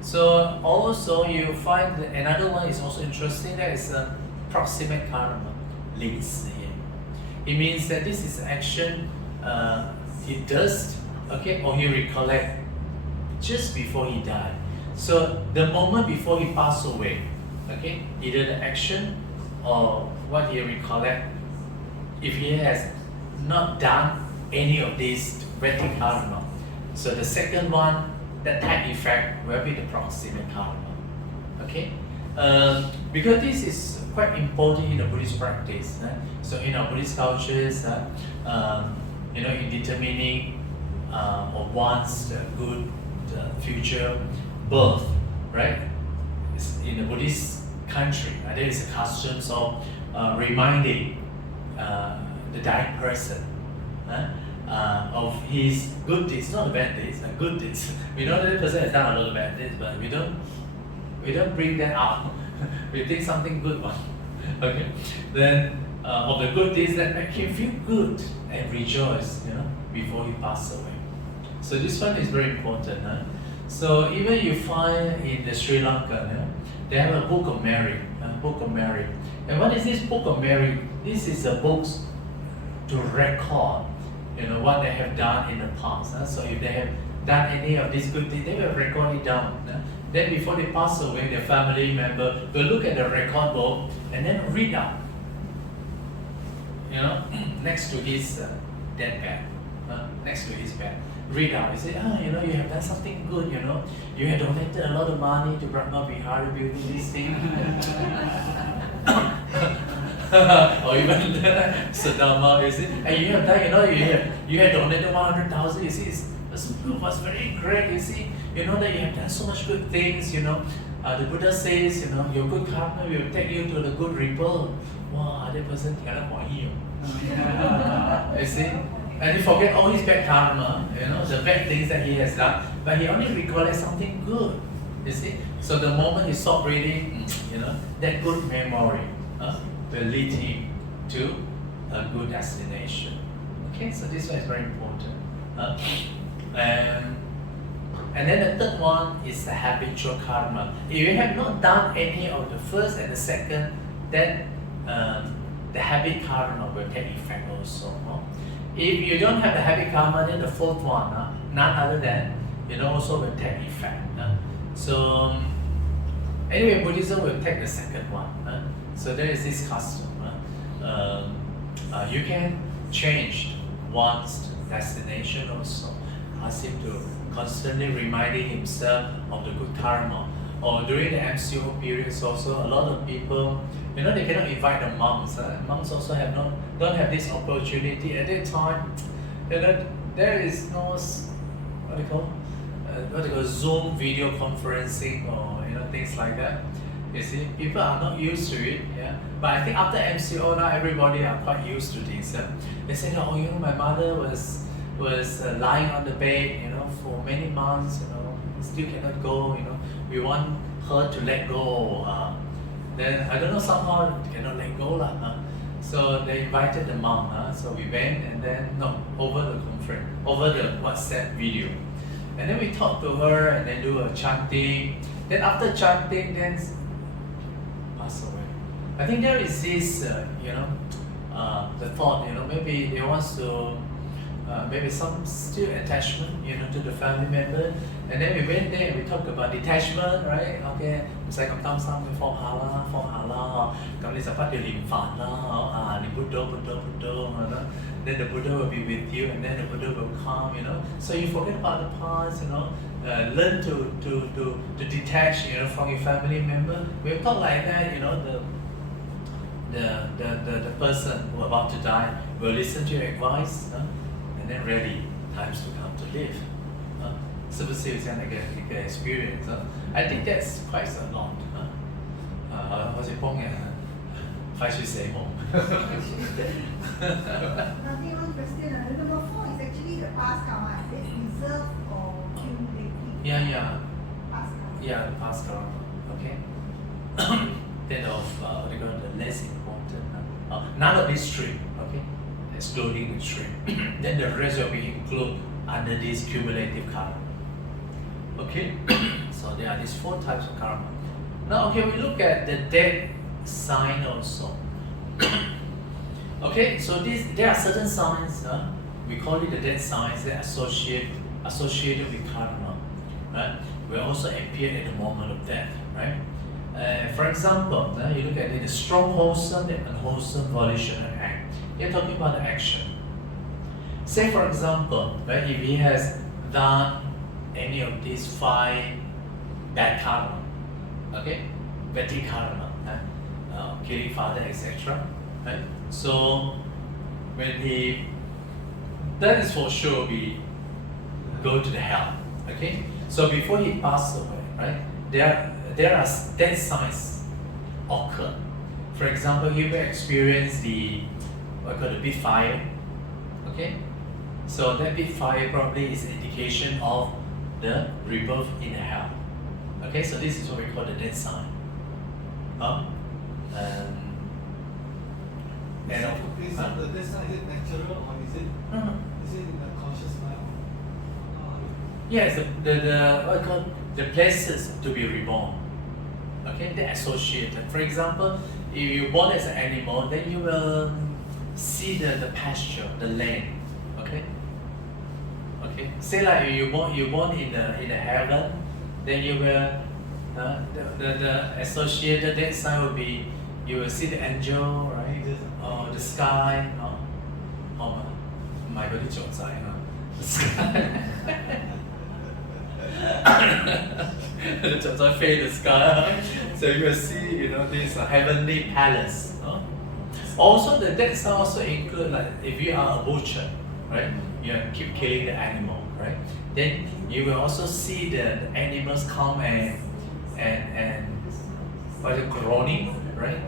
So also you find that another one is also interesting, that is proximate karma, links. It means that this is action he does, okay, or he recollect just before he died. So the moment before he passed away, okay, either the action or what he recollect, if he has not done any of these Veti karma, so the second one, the tag effect will be the proximate karma. Okay, because this is quite important in the Buddhist practice. So in our Buddhist cultures, in determining or one's good future birth, right? In the Buddhist country, there is a custom of reminding the dying person of his good deeds, not the bad deeds, good deeds. We know that the person has done a lot of bad deeds, but we don't bring that out. We think something good one. Okay, then of the good deeds that make him feel good and rejoice, before he passes away. So this one is very important. So even you find in the Sri Lanka, they have a book of merit. And what is this book of merit? This is a book to record, what they have done in the past. So if they have done any of these good deeds, they will record it down. Then before they pass away, their family member will look at the record book and then read out, next to his dead bed, next to his bed. Read out. You say, you have done something good, you have donated a lot of money to Brahma Vihara building this thing. Or even Sudhamma, you see, and you have done, you have donated 100,000, you see, it was very great, you see, that you have done so much good things, the Buddha says, your good karma will take you to the good rebirth. Wow, other person cannot want you. You see? And he forget all his bad karma, the bad things that he has done, but he only recollects something good, you see. So the moment he stopped reading, that good memory will lead him to a good destination. Okay, so this one is very important. And then the third one is the habitual karma. If you have not done any of the first and the second, then the habit karma will take effect also. If you don't have the habit karma, then the fourth one, none other than, also will take effect. So anyway, Buddhism will take the second one. So there is this custom. You can change one's destination also. Ask him to constantly reminding himself of the good karma. Or during the MCO periods also, a lot of people, they cannot invite the monks. Monks also don't have this opportunity. At that time, there is no, Zoom video conferencing or things like that. You see, people are not used to it. Yeah. But I think after MCO now, everybody are quite used to this. They say, my mother was lying on the bed, for many months, still cannot go, we want her to let go. Then I don't know, somehow cannot let go lah. So they invited the monk. So we went and then over the conference, over the WhatsApp video, and then we talked to her and then do a chanting. Then after chanting, then pass away. I think there is this, the thought, maybe they want to. Maybe some still attachment, to the family member, and then we went there and we talked about detachment, right? Okay, misalnya kamu tahu sama form halal, kamu dapat dilimpah lah, the Buddha, then the Buddha will be with you, and then the Buddha will come, So you forget about the past, learn to detach, from your family member. We talk like that, the person who about to die will listen to your advice. And then ready, times to come to live. 是不是有这样的一个 experience? I think that's quite a lot. 好似幫人快速死亡。Nothing on question. Number 4 is actually the past karma. It's reserved or cumulative. Yeah. Past karma. Yeah, the past karma. Okay. Then the less important. None of these three. Okay. Excluding the three. Then the rest will be included under this cumulative karma. Okay? So there are these 4 types of karma. Now, okay, we look at the death sign also. Okay, so there are certain signs, we call it the death signs that associated with karma. Right? Will also appear at the moment of death. Right? For example, you look at the strong wholesome and unwholesome volitional act. You're talking about the action. Say for example, right, if he has done any of these 5 bad karma, okay, veti karma, killing father, etc. Right? So when that is for sure we go to the hell. Okay. So before he passed away, right, there are death signs occur. For example, he will experience the big fire. Okay, so that big fire probably is an indication of the rebirth in the hell. Okay, so this is what we call the death sign. The death sign, is it natural or is it in the conscious mind? Yes, the places to be reborn. Okay, they're associated. For example, if you're born as an animal, then you will see the pasture, the land. Okay. Say like you're born in the heaven, then you will the associated death sign will be you will see the angel, right? Or the sky. My body the sky. The sky. So you will see, this heavenly palace. Also, the death sign also include like if you are a butcher, right? You keep killing the animal, right? Then you will also see the animals come and groaning, right?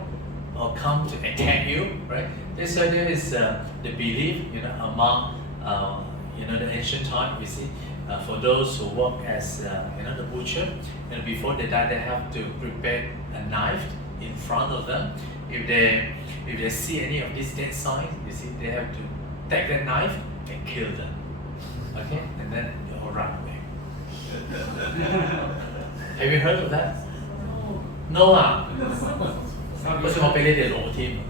Or come to attack you, right? So there is the belief, among the ancient time. We see for those who work as the butcher, before they die, they have to prepare a knife in front of them. If they if they see any of these dead signs, you see, they have to take that knife and kill them. Okay? And then they all run away. Have you heard of that? No, Because you operate the low team.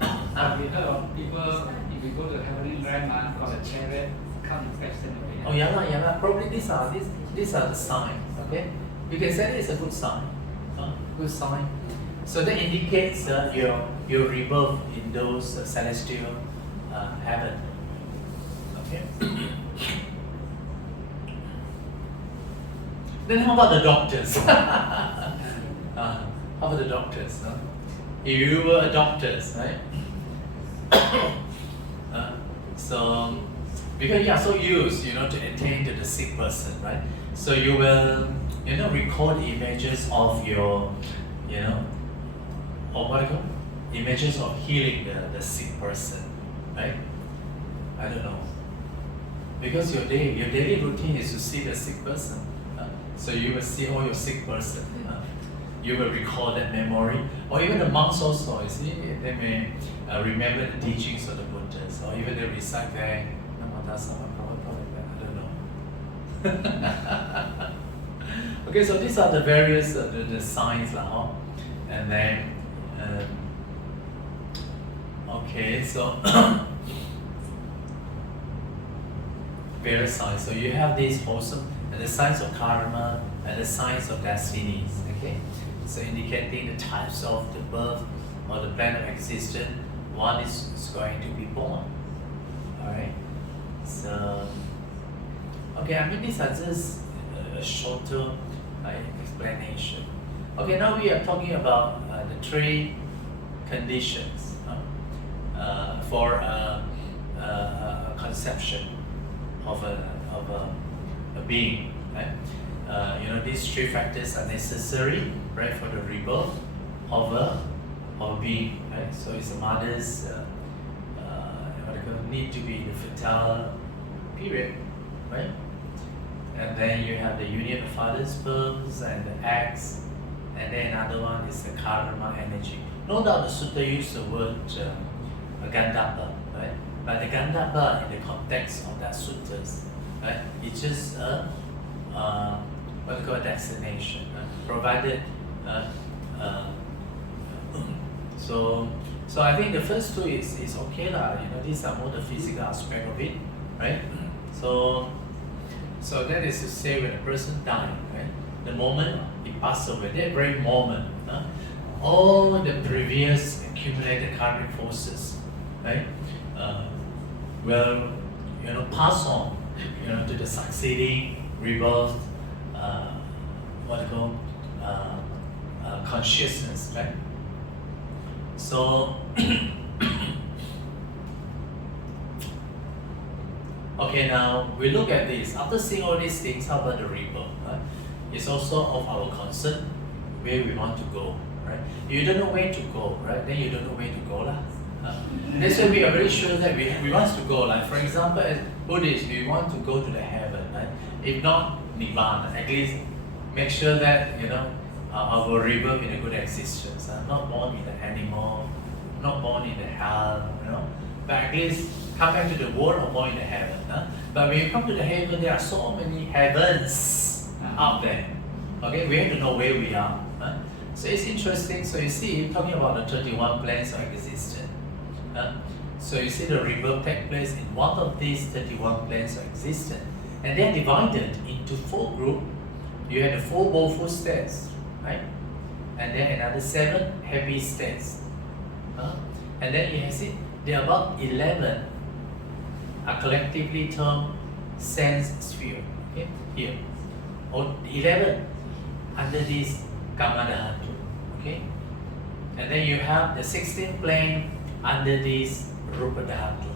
We heard of people, if you go to the heavenly realm, got a chariot, come and fetch them away. Oh, yeah. Probably these are the signs. Okay? You can say it's a good sign. Good sign. So that indicates your rebirth in those celestial heaven. Okay? Then how about the doctors? How about the doctors? If you were a doctor, right? So because you are so used, to attend to the sick person, right? So you will, record images of your, or what do you call it? Images of healing the sick person, right? I don't know. Because your daily routine is to see the sick person. So you will see all your sick person. You will recall that memory. Or even the monks also, you see, they may remember the teachings of the Buddhists, or even they recite their I don't know. Okay, so these are the various the signs. And then, okay, so various signs. So you have these wholesome, and the signs of karma, and the signs of destinies. Okay, so indicating the types of the birth or the plan of existence one is going to be born. Alright, so okay, I mean these are just a shorter explanation. Okay, now we are talking about the three conditions for a conception of a being. Right? These three factors are necessary, right, for the rebirth of a being. Right? So it's a mother's need to be in the fertile period, right? And then you have the union of father's sperms and the eggs, and then another one is the karma energy. No doubt the sutta used the word gandapa, right? But the gandapa in the context of that suttas, right? It's just what we call a destination, provided. So I think the first two is okay lah. These are more the physical aspect of it, right? So that is to say, when a person dies, right? The moment he passes away, that very moment, all the previous accumulated karmic forces, right, will pass on, to the succeeding rebirth, what I call consciousness, right? So okay, now we look at this. After seeing all these things, how about the rebirth? Right? It's also of our concern where we want to go. Right? If you don't know where to go, right? Then you don't know where to go lah. That's why we are very sure that we want to go. Like for example, as Buddhists, we want to go to the heaven. Right? If not Nibbana, at least make sure that our rebirth in a good existence. Not born in the animal, not born in the hell. But at least come back to the world or born in the heaven. But when you come to the heaven, there are so many heavens out there. Okay, we have to know where we are. So it's interesting. So you see, talking about the 31 planes of existence. So you see the rebirth take place in one of these 31 planes of existence. And they're divided into 4 groups. You have the 4 woeful states, right? And then another 7 happy states. And then you see, there are about 11 are collectively termed sense sphere. Okay, here. Or 11 under this Kamma dhatu. Okay? And then you have the 16th plane under this Rupa dhatu.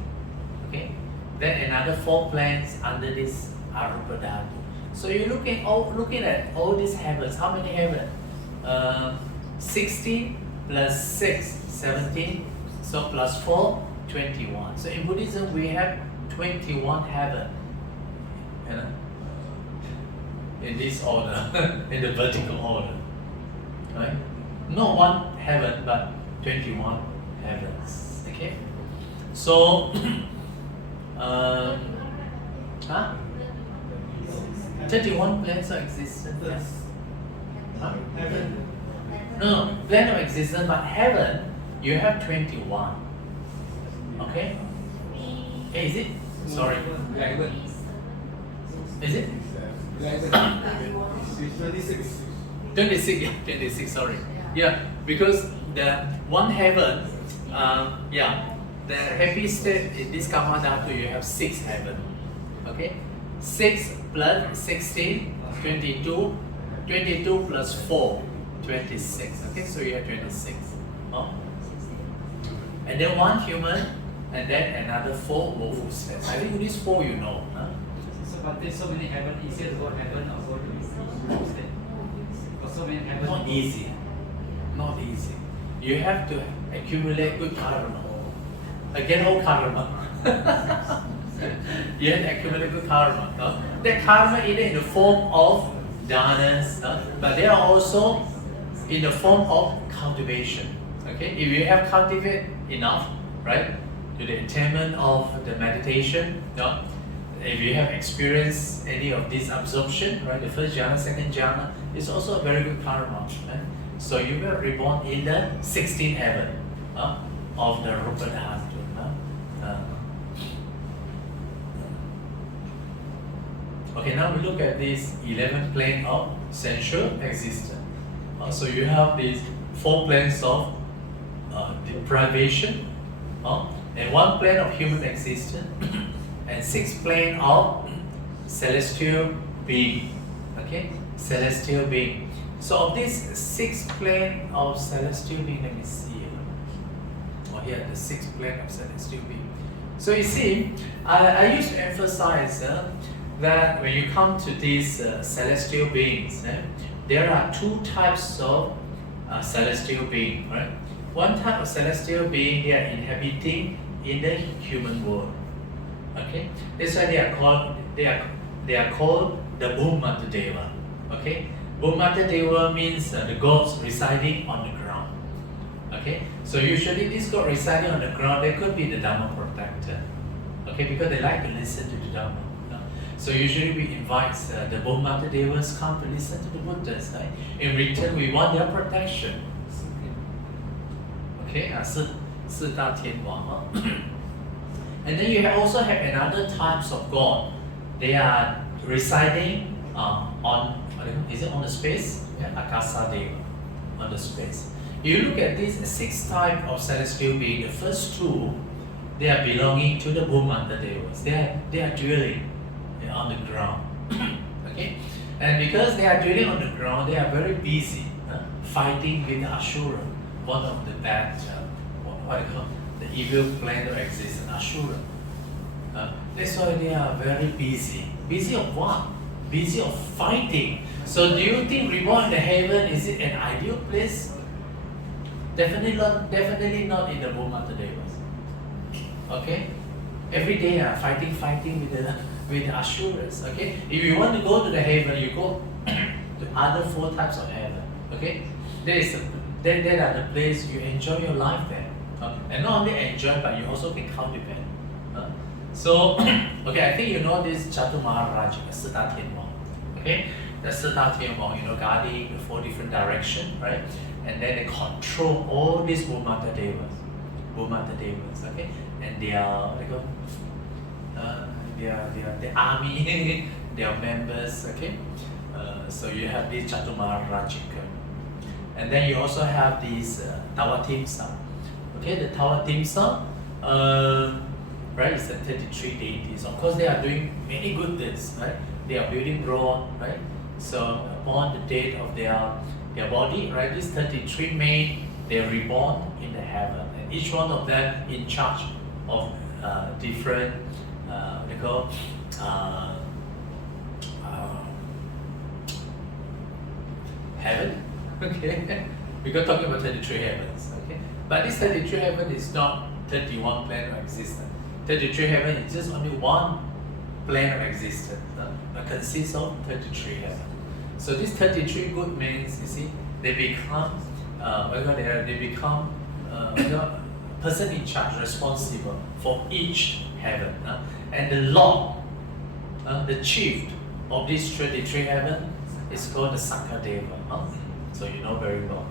Okay? Then another 4 planes under this Arupa dhatu. So you're looking at all these heavens. How many heavens? 16 plus 6, 17. So plus 4, 21. So in Buddhism we have 21 heaven. In this order, in the vertical order. Right? Not one heaven, but 21 heavens. Okay? So, 31 planes of existence. Yeah. Huh? Heaven. No, plane of existence, but heaven, you have 21. Okay? Hey, is it? Sorry. Is it? It's 26. 26, yeah, 26, sorry. Yeah, because the one heaven, the happy state in this Kamma Dhatu, you have 6 heaven. Okay? 6 plus 16, 22, 22 plus 4, 26. Okay, so you have 26. Oh. And then one human, and then another 4 woeful states. I think these 4 you know. Huh? So, but there's so many heaven, easier to go heaven or go to Buddhist. Because so many heaven. Not easy. Not easy. You have to accumulate good karma. Again, all karma. You have to accumulate good karma. No? That karma is in the form of danas, but they are also in the form of cultivation. Okay, if you have cultivated enough, right, to the attainment of the meditation, no? If you have experienced any of this absorption, right, the first jhana, second jhana, it's also a very good karma. Right? So you were reborn in the 16th heaven of the Rupa Dhatu. Okay, now we look at this 11th plane of sensual existence. So you have these 4 planes of deprivation, and 1 plane of human existence, and 6 plane of celestial being. Okay, celestial being. So of this 6 plane of celestial being, let me see here. Here, the 6th plane of celestial being. So you see, I used to emphasize that when you come to these celestial beings, there are 2 types of celestial being, right? One type of celestial being, they are inhabiting in the human world. Okay, that's why they are called the Bhumata Deva. Okay, Bhumata Deva means the gods residing on the ground. Okay, so usually these gods residing on the ground, they could be the Dhamma protector. Okay, because they like to listen to the Dhamma. So usually we invite the Bhumata Devas come to listen to the Buddhas. Right? In return, we want their protection. Okay, 四大天王. And then you also have another types of God. They are residing on, is it on the space? Yeah, Akasa Deva, on the space. You look at these 6 types of celestial beings. The first 2, they are belonging to the Bhumata Devas. They are dwelling on the ground. Okay, and because they are dwelling on the ground, they are very busy fighting with the Ashura, one of the bad, what I call the evil planet of existence, Ashura. That's why they are very busy. Busy of what? Busy of fighting. So do you think reborn in the heaven, is it an ideal place? Definitely not in the Bhumata Devas. Okay, every day fighting with the Asuras. Okay, if you want to go to the heaven, you go to other 4 types of heaven. Okay, that are the place you enjoy your life there, and not only enjoy, but you also can cultivate. So, okay, I think you know this Chatu Maharaj, the 四大天王. Okay, the 四大天王, guarding the 4 different directions, right? And then they control all these Bhumata Devas. Okay, and they are the army, they are members. Okay, so you have this Chatumarajika, and then you also have these Tawatimsa. Okay, the Tawatimsa, right, is the 33 deities. Of course, they are doing many good deeds, right? They are building road, right? So upon the date of their body, right, these 33 men, they are reborn in the heaven, and each one of them in charge of different they call heaven. Okay, because talking about 33 heavens. Okay, but this 33 heaven is not 31 plane of existence. 33 heaven is just only one plane of existence, but consists of 33 heaven. So these 33 good men, you see, they become they become person in charge, responsible for each heaven. And the Lord, the chief of these 23 heaven is called the Sakadeva. So you know very well.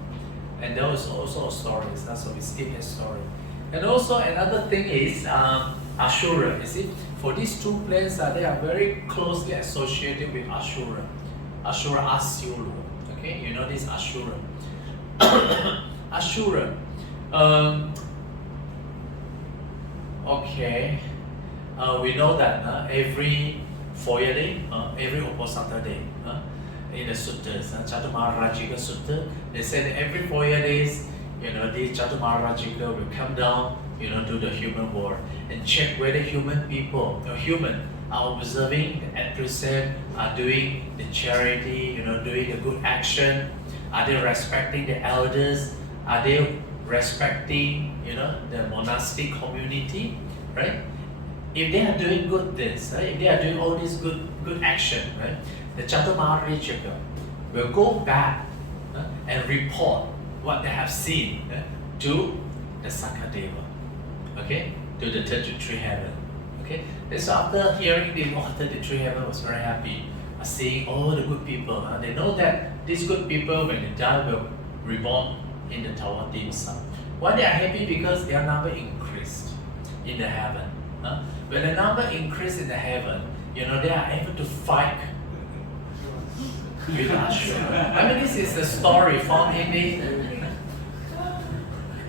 And there was also a story, so we skip that story. And also another thing is Ashura. You see, for these two planes, they are very closely associated with Ashura. Ashura Asyulu. Okay, you know this Ashura. Ashura. Okay. We know that every 4-year day, every Uposatha day, in the suttas, Chaturmarajika Sutta, they say that every 4-year days, the Chaturmarajika will come down, to the human world and check whether human people, human, are observing the precept, are doing the charity, doing the good action, are they respecting the elders, are they respecting, the monastic community, right? If they are doing good this, right? If they are doing all this good action, right? The Chaturmarajika will go back and report what they have seen to the Sakadeva, okay, to the 33 heaven, okay. So after hearing this, 33 heaven was very happy, seeing all the good people. They know that these good people, when they die, will reborn in the Tawatimsa. Why they are happy? Because their number increased in the heaven. When the number increased in the heaven, they are able to fight with Ashura. I mean, this is a story found in the.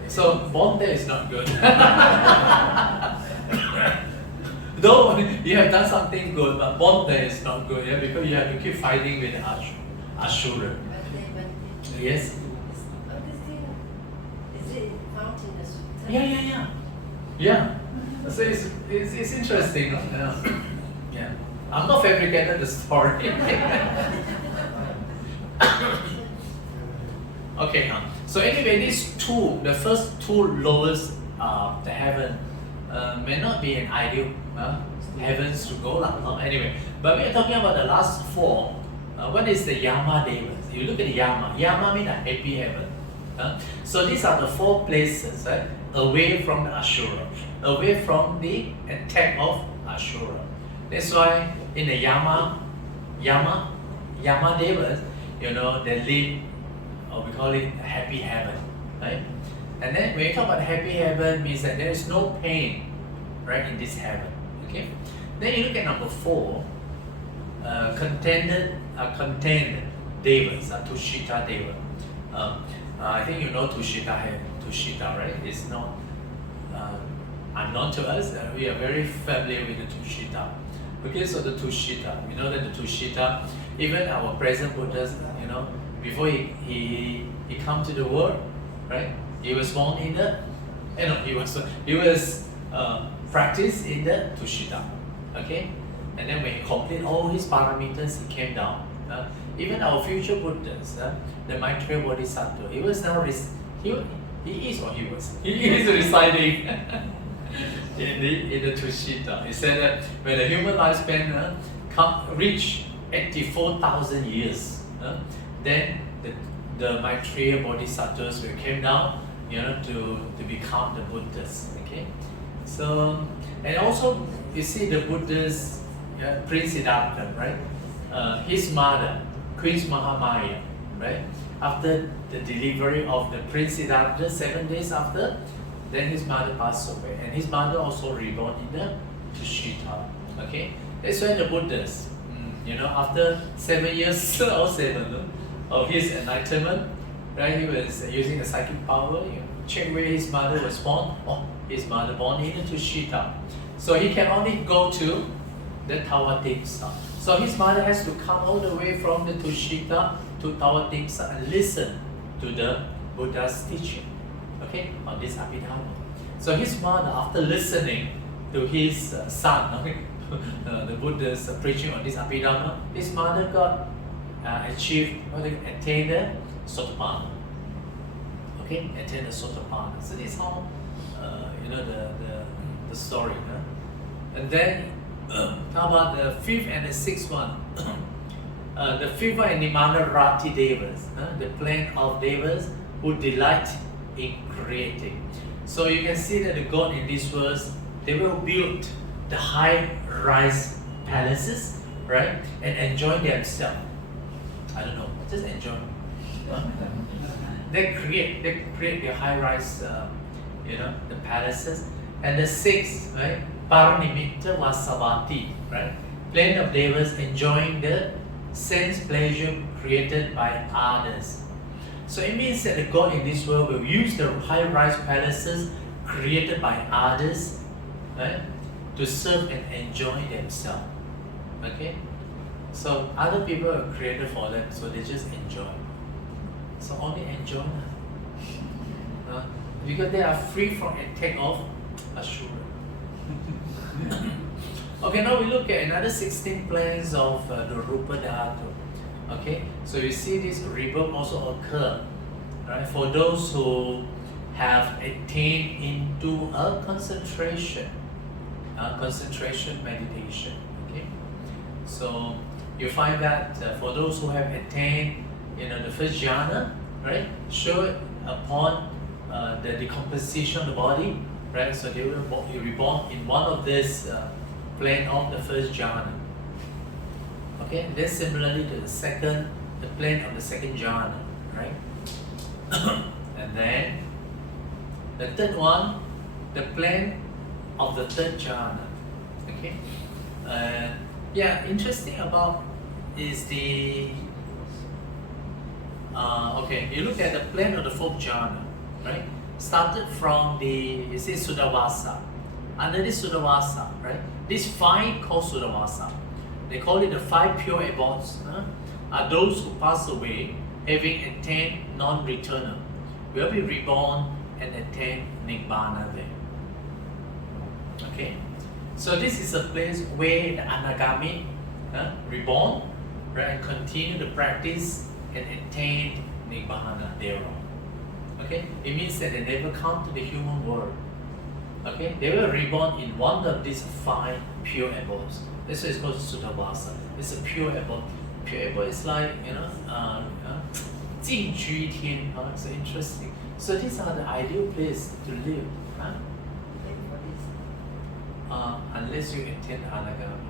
So Bhante is not good. Though you have done something good, but Bhante is not good, because you have to keep fighting with Ashura. Yes. Is it found in the Sutta? Yeah. So it's interesting. Yeah. I'm not fabricating the story. Okay. So anyway, the first two lowest the heaven may not be an ideal heavens to go anyway. But we're talking about the last four. What is the Yama Devas? You look at the Yama. Yama means a happy heaven. So these are the four places, right, away from the Ashura, away from the attack of Ashura. That's why in the Yama Devas, they live, or we call it happy heaven, right? And then when you talk about happy heaven, means that there is no pain, right, in this heaven. Okay. Then you look at number 4, contained devas, Tushita Deva. I think you know Tushita, right? It's not unknown to us. We are very familiar with the Tushita. Okay, so the Tushita, we know that the Tushita, even our present Buddhas, before he come to the world, right? He was born in the, he was practiced in the Tushita, okay? And then when he completed all his parameters, he came down. Even our future Buddhas, the Maitreya Bodhisattva, he was now, he is residing in the Tushita. He said that when the human lifespan reach 84,000 years, then the Maitreya Bodhisattvas will came down, to become the Buddhas. Okay, so and also you see the Buddha's Prince Siddhartha, right? His mother, Queen Mahamaya, right? After the delivery of the Prince Siddhartha, 7 days after, then his mother passed away, and his mother also reborn in the Tushita. Okay, that's why the Buddhas, after 7 years or 7 of his enlightenment, right? He was using the psychic power. Check where his mother was born. Oh, his mother born in the Tushita. So he can only go to the Tawatimsa. So his mother has to come all the way from the Tushita to Tawatimsa and listen to the Buddha's teaching, okay, on this Abhidhamma. So his mother, after listening to his son, the Buddha's preaching on this Abhidhamma, his mother got attained the Sudhamma. Okay, attained the Sudhamma. So this is how the story. And then how about the 5th and the 6th one? The 5th one is Nimana Rati Devas, the plane of Devas who delight in creating. So you can see that the God in this verse, they will build the high-rise palaces, right, and enjoy themselves. I don't know, just enjoy. Huh? They create the high-rise, the palaces. And the sixth, right, Paranimitta Vasavati, right, plane of devas enjoying the sense pleasure created by others. So it means that the God in this world will use the high-rise palaces created by others, right, to serve and enjoy themselves. Okay? So other people are created for them, so they just enjoy. So only enjoy. Because they are free from attack of Ashura. Okay, now we look at another 16 planes of the Rupa Dhatu. Okay, so you see this rebirth also occur, right? For those who have attained into a concentration meditation. Okay, so you find that for those who have attained, the first jhana, right, show it upon the decomposition of the body, right? So they will be reborn in one of this plane of the first jhana. Okay, then similarly to the plane of the second jhana, right? And then the third one, the plane of the third jhana. Okay, interesting about is the you look at the plane of the fourth jhana, right? Started from you see Sudhavasa. Under this Sudhavasa, right? These five called Sudhavasa. They call it the five pure abodes. Are those who pass away having attained non-returner, will be reborn and attain Nibbana there. Okay? So this is a place where the Anagami reborn, right, and continue to practice and attain Nibbana thereon. Okay? It means that they never come to the human world. Okay? They were reborn in one of these five pure abodes. That's why it's called Sudhavasa. It's a pure abode. Pure abode is like, 净居天. It's interesting. So these are the ideal place to live. Unless you attend Anagami.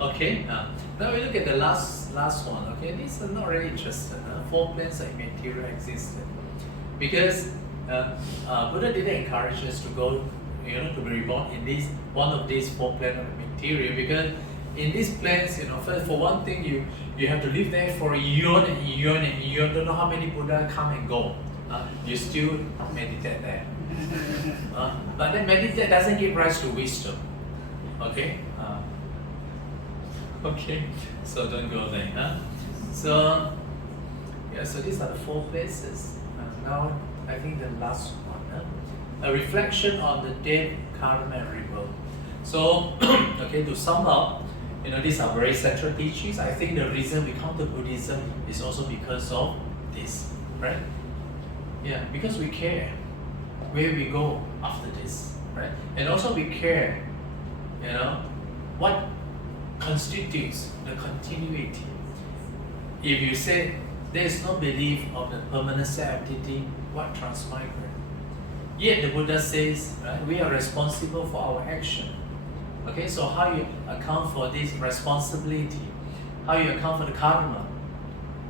Okay, now we look at the last one. Okay, these are not really interested. 4 planes of material existence, because Buddha didn't encourage us to go, to be reborn in one of these 4 planes of material, because in these planes, first, for one thing, you have to live there for eon and eon and eon. Don't know how many Buddha come and go. You still meditate there. But then meditate doesn't give rise to wisdom. Okay. Okay, so don't go there. So these are the 4 places. Now I think the last one, a reflection on the death, karma, and rebirth. So to sum up, these are very central teachings. I think the reason we come to Buddhism is also because of this, right? Yeah, because we care where we go after this, right? And also we care, what constitutes the continuity. If you say there is no belief of the permanent self-entity, what transpires? Yet the Buddha says, right, we are responsible for our action. Okay, so how you account for this responsibility? How you account for the karma?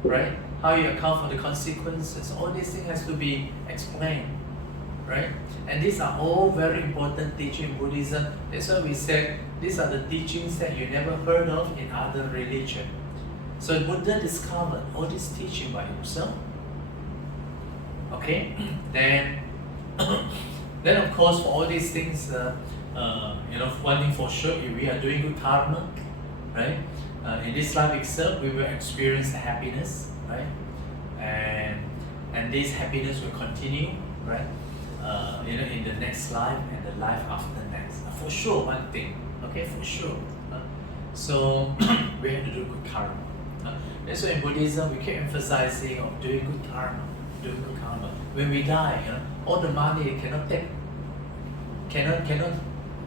Right? How you account for the consequences? All these things has to be explained. Right? And these are all very important teachings in Buddhism. That's why we said these are the teachings that you never heard of in other religion. So Buddha discovered all this teaching by himself. Okay? Then of course, for all these things, one thing for sure, if we are doing good karma, right? In this life itself, we will experience happiness, right? And this happiness will continue, right? In the next life and the life after next. For sure, one thing, okay, for sure. So we have to do good karma. That's why in Buddhism we keep emphasizing of doing good karma, doing good karma. When we die, all the money cannot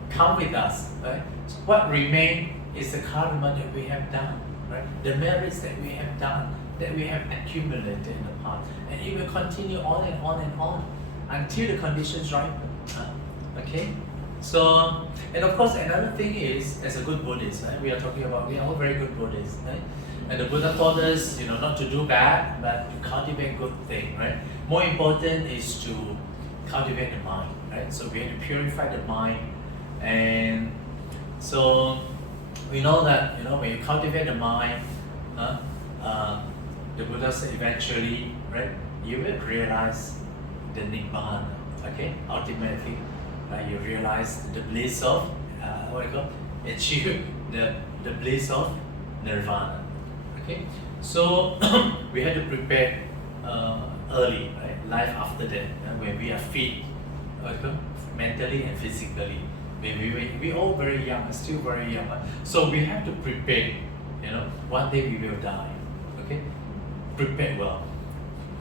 come with us, right? So what remains is the karma that we have done, right? The merits that we have done that we have accumulated in the past. And it will continue on and on and on until the conditions ripen. Okay? So, and of course another thing is, as a good Buddhist, right, we are all very good Buddhists, right? And the Buddha taught us, not to do bad, but to cultivate good thing, right? More important is to cultivate the mind, right? So we have to purify the mind. And so we know that, when you cultivate the mind, the Buddha said eventually, right, you will realize the Nibbana, okay? Ultimately, right, you realize the bliss of, achieve the bliss of Nirvana, okay? So we had to prepare early, right? Life after that, when we are fit, mentally and physically. We all very young, still very young. So we have to prepare, one day we will die, okay? Prepare well,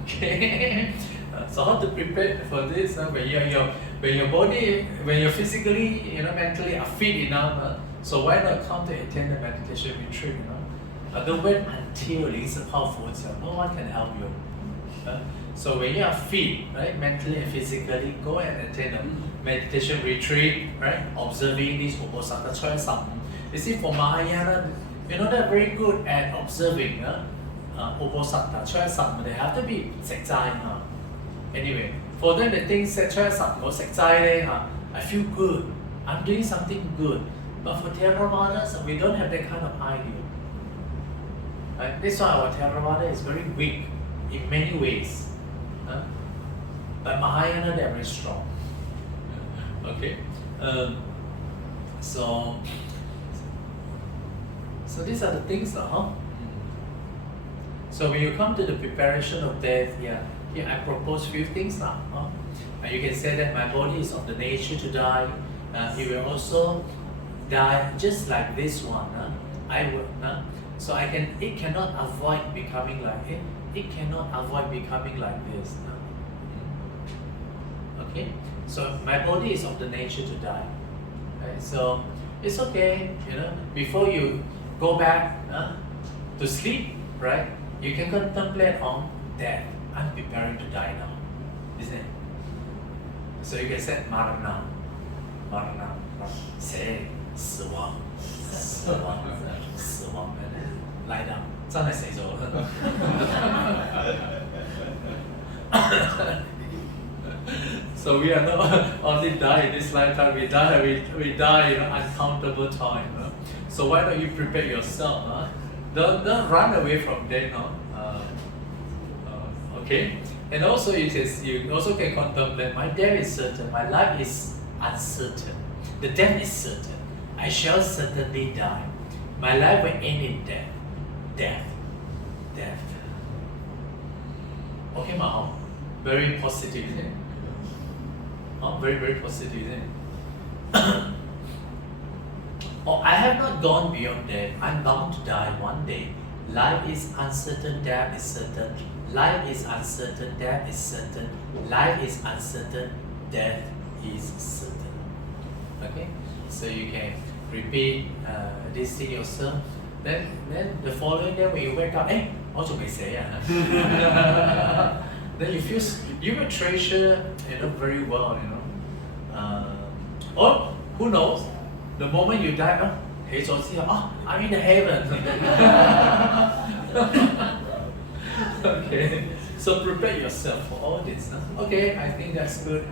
okay? So how to prepare for this? When your body, when you're physically, mentally are fit enough, so why not come to attend the meditation retreat, Don't wait until it's powerful, no one can help you. So when you are fit, right, mentally and physically, go and attend a meditation retreat, right, observing this Uposatha Choya Samma. You see, for Mahayana, they're very good at observing Uposatha Choya Samma. They have to be sekzai. Anyway, for them they think Choya Samma or sekzai, I feel good, I'm doing something good. But for Theravadas, we don't have that kind of idea. Right? That's why our Theravada is very weak in many ways. But Mahayana, they are very strong. Okay? So these are the things, So when you come to the preparation of death, here I propose few things now. And you can say that my body is of the nature to die. It will also die just like this one. I will. So it cannot avoid becoming like it. It cannot avoid becoming like this. Okay? So my body is of the nature to die. Right? So it's okay, before you go back to sleep, right? You can contemplate on death. I'm preparing to die now. Isn't it? So you can say Marana. Say 死亡 and then lie down. 真係死咗啦。So we are not only die in this lifetime, we die uncountable time. So why don't you prepare yourself? Don't run away from death. Okay? And also you also can contemplate, my death is certain, my life is uncertain. The death is certain. I shall certainly die. My life will end in death. Death. Okay, Mao? Very positive, isn't it? Very, very positive, isn't it? I have not gone beyond death. I'm bound to die one day. Life is uncertain, death is certain. Life is uncertain, death is certain. Life is uncertain, death is certain. Okay? So you can repeat this thing yourself. Then the following day when you wake up, what should we say? Then you will treasure, very well, or who knows, the moment you die, I'm in the heaven. Okay, so prepare yourself for all this. Okay, I think that's good.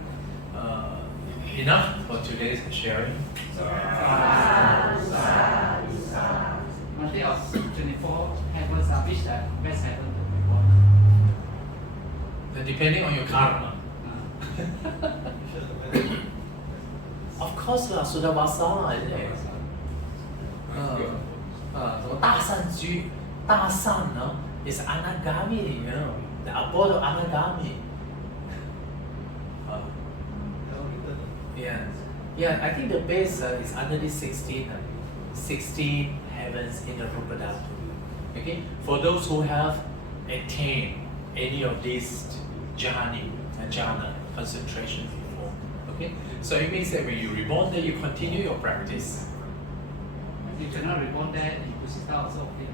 Enough for today's sharing. Monday of 24 heavens are which best heaven to be born? Depending on your karma. Of course, Sudhamma, isn't it? 大善 is Anagami, the abode of Anagami. Yeah, I think the base is under the 16 heavens in the Rupa Dhatu. Okay, for those who have attained any of these jhana concentration before. Okay, so it means that when you reborn there, you continue your practice. You cannot reborn there, you could sit down also okay.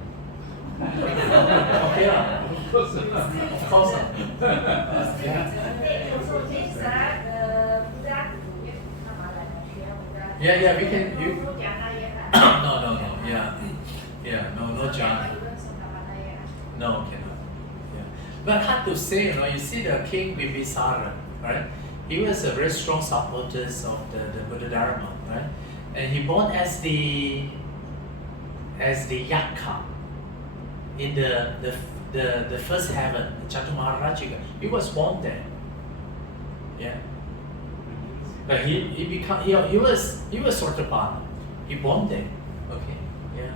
Okay lah. Of course. Of course lah. Yeah, we can. No. Yeah, no jhana. No, cannot. Yeah. But hard to say, you see the king Bibisara, right? He was a very strong supporter of the Buddha Dharma, right? And he born as the Yakka in the first heaven, the Chaturmarajika. He was born there. Yeah. But he was Sotapana. He born there. Okay. Yeah.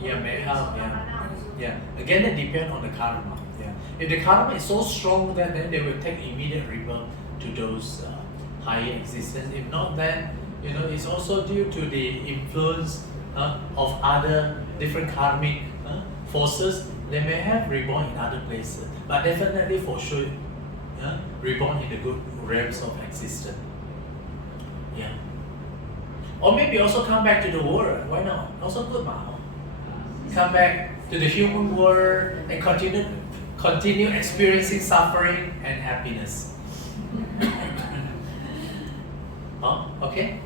Yeah, may have, yeah. Again, it depends on the karma. Yeah. If the karma is so strong, then they will take immediate rebirth to those higher existence. If not, then it's also due to the influence of other different karmic forces. They may have reborn in other places, but definitely for sure, reborn in the good realms of existence. Yeah. Or maybe also come back to the world. Why not? Also good, ma. Come back to the human world and continue experiencing suffering and happiness. Okay?